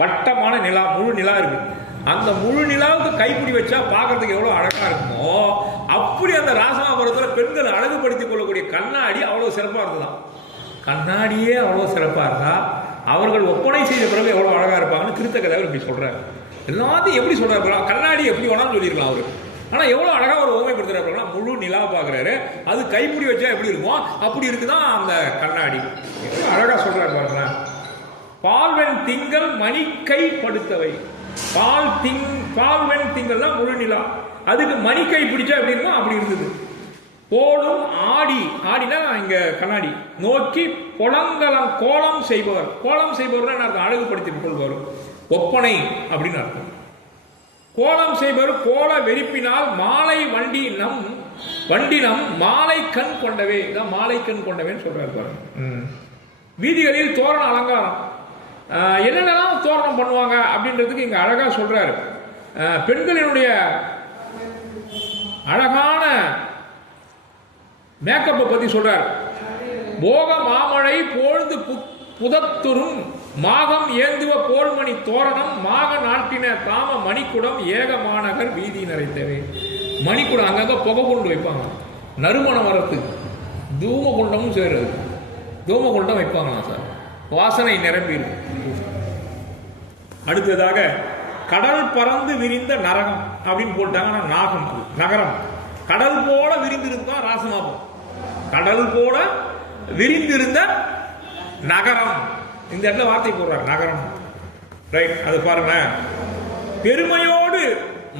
வட்டமான நிலா, முழு நிலா இருக்கு. அந்த முழு நிலாவுக்கு கைப்பிடி வச்சா பார்க்கறதுக்கு எவ்வளவு அழகா இருக்குமோ அப்படி அந்த ராசமாபுரத்தில் பெண்கள் அழகுபடுத்திக் கொள்ளக்கூடிய கண்ணாடி அவ்வளவு சிறப்பா இருந்ததான். கண்ணாடியே அவ்வளவு சிறப்பா இருந்தா அவர்கள் ஒப்பனை செய்த பிறகு எவ்வளவு அழகா இருப்பாங்கன்னு திருத்தக்கதேவர் இப்படி சொல்றாரு. எல்லாத்தையும் எப்படி சொல்றாரு? கண்ணாடி எப்படி வேணாலும் சொல்லியிருக்கலாம் அவரு. ஆனா எவ்வளவு அழகா ஒரு ஓமைப்படுத்துறாரு. முழு நிலா பாக்குறாரு, அது கைப்பிடி வச்சா எப்படி இருக்கும் அப்படி இருக்குதான் அந்த கண்ணாடி. அழகா சொல்றாரு பாருங்க. பால்வெண் திங்கள் மணிக்கை படுத்தவை. பால்வெண் திங்கள்னா முழு நிலா, அதுக்கு மணிக்கை பிடிச்சா எப்படி இருக்கும் அப்படி இருந்தது. போலும் ஆடி, ஆடினா இங்க கண்ணாடி நோக்கி புலங்கலம் கோலம் செய்பவர். கோலம் செய்பவர் அழகுபடுத்திக் கொள்வார். ஒப்பனை அப்படின்னு அர்த்தம். கோலம் செய்பவர் கோல வெறிப்பினால் மாலை வண்டினம் மாலை கண் கொண்டவே. இதான் மாலை கண் கொண்டவேன்னு சொல்றாரு பாருங்க. வீதிகளில் தோரண அலங்காரம். என்னென்னலாம் தோரணம் பண்ணுவாங்க அப்படின்றதுக்கு இங்க அழகா சொல்றாரு. பெண்களினுடைய அழகான மேக்கப்பை பத்தி சொல்றார். போக மாமழை பொழுது புதத்துரும் மாகம் ஏந்துவ போல்மணி தோரணம் மாக நாட்டின தாம மணிக்குடம் ஏக மாநகர் வீதி நிறைத்தவே. மணிக்குடம் அங்கங்க புகை கொண்டு வைப்பாங்க. நறுமண வரத்துக்கு தூமகுண்டமும் சேருது. தூமகுண்டம் வைப்பாங்களா சார்? வாசனை நிரம்பி இருக்கும். அடுத்ததாக கடல் பறந்து விரிந்த நரகம் அப்படின்னு போட்டாங்கன்னா நாகம் நகரம். கடல் போல விரிந்திருந்தா ராசமாபம். கடல் போல விரிந்திருந்த நகரம். இந்த இடத்துல வார்த்தை போடுறார் நகரம். ரைட். அது பாருங்க. பெருமையோடு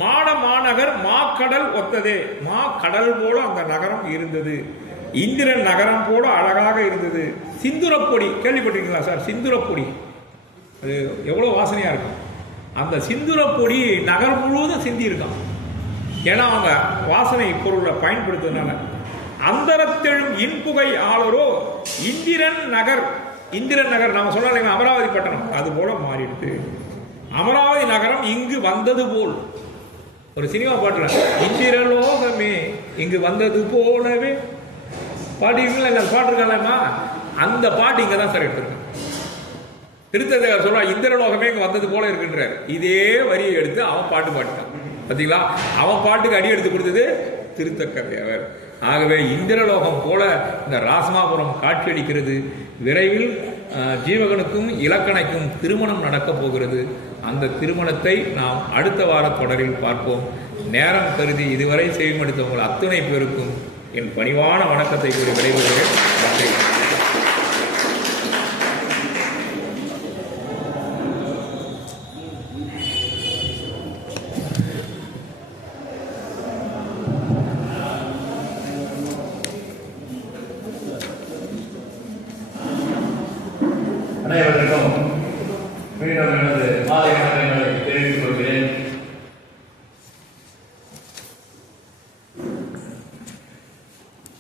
மாநகர் மாக்கடல் ஒத்ததே. கடல் போல அந்த நகரம் இருந்தது. இந்திரன் நகரம் போல அழகாக இருந்தது. சிந்துரப்பொடி கேள்விப்பட்டிருக்கீங்களா சார்? சிந்துரப்பொடி அது எவ்வளவு வாசனையா இருக்கும். அந்த சிந்துரப்பொடி நகர் முழுவதும் சிந்தி இருக்கான். ஏன்னா அவங்க வாசனை பொருளை பயன்படுத்துறதுனால. அந்தரத்தெழும் இன்புகை ஆளரோ இந்திரன் நகர் இந்திரன் நகர் நாம சொன்னாலும் அமராவதி பட்டணம் அது போல மாறிடுது. அமராவதி நகரம் இங்கு வந்தது போல். ஒரு சினிமா பாட்டுல இந்திரலோகமே இங்கு வந்தது போலவே பாட்டு பாட்டு இருக்கலாமா, அந்த பாட்டு இங்க தான் சார் எடுத்திருக்கேன். திருத்ததேவர் சொல்றா இந்திரலோகமே இங்க வந்தது போல இருக்குன்றார். இதே வரியை எடுத்து அவன் பாட்டு பாடிட்டான். பார்த்தீங்களா, அவன் பாட்டுக்கு அடி எடுத்து கொடுத்தது திருத்தக்கதேவர். ஆகவே இந்திரலோகம் போல இந்த ராசமாபுரம் காட்சியளிக்கிறது. விரைவில் ஜீவகனுக்கும் இலக்கணைக்கும் திருமணம் நடக்கப் போகிறது. அந்த திருமணத்தை நாம் அடுத்த வார தொடரில் பார்ப்போம். நேரம் கருதி இதுவரை செய்யமடுத்தவங்கள் அத்துணை பேருக்கும் என் பணிவான வணக்கத்தை கூறி விடைபெறுகிறேன். நன்றி. அனைவருக்கும் மீண்டும் எனது மாலை வணக்கங்களை தெரிவித்துக் கொள்கிறேன்.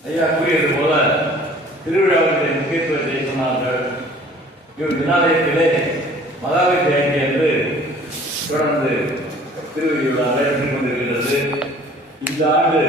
ஐயா கூறியது போல திருவிழாவுடைய முக்கியத்துவத்தை சொன்னார்கள். இவ்வினாலயத்திலே மகாவீர் ஜெயந்தி என்று தொடர்ந்து திருவிழா நடைபெற்றுக் கொண்டிருக்கிறது. இந்த ஆண்டு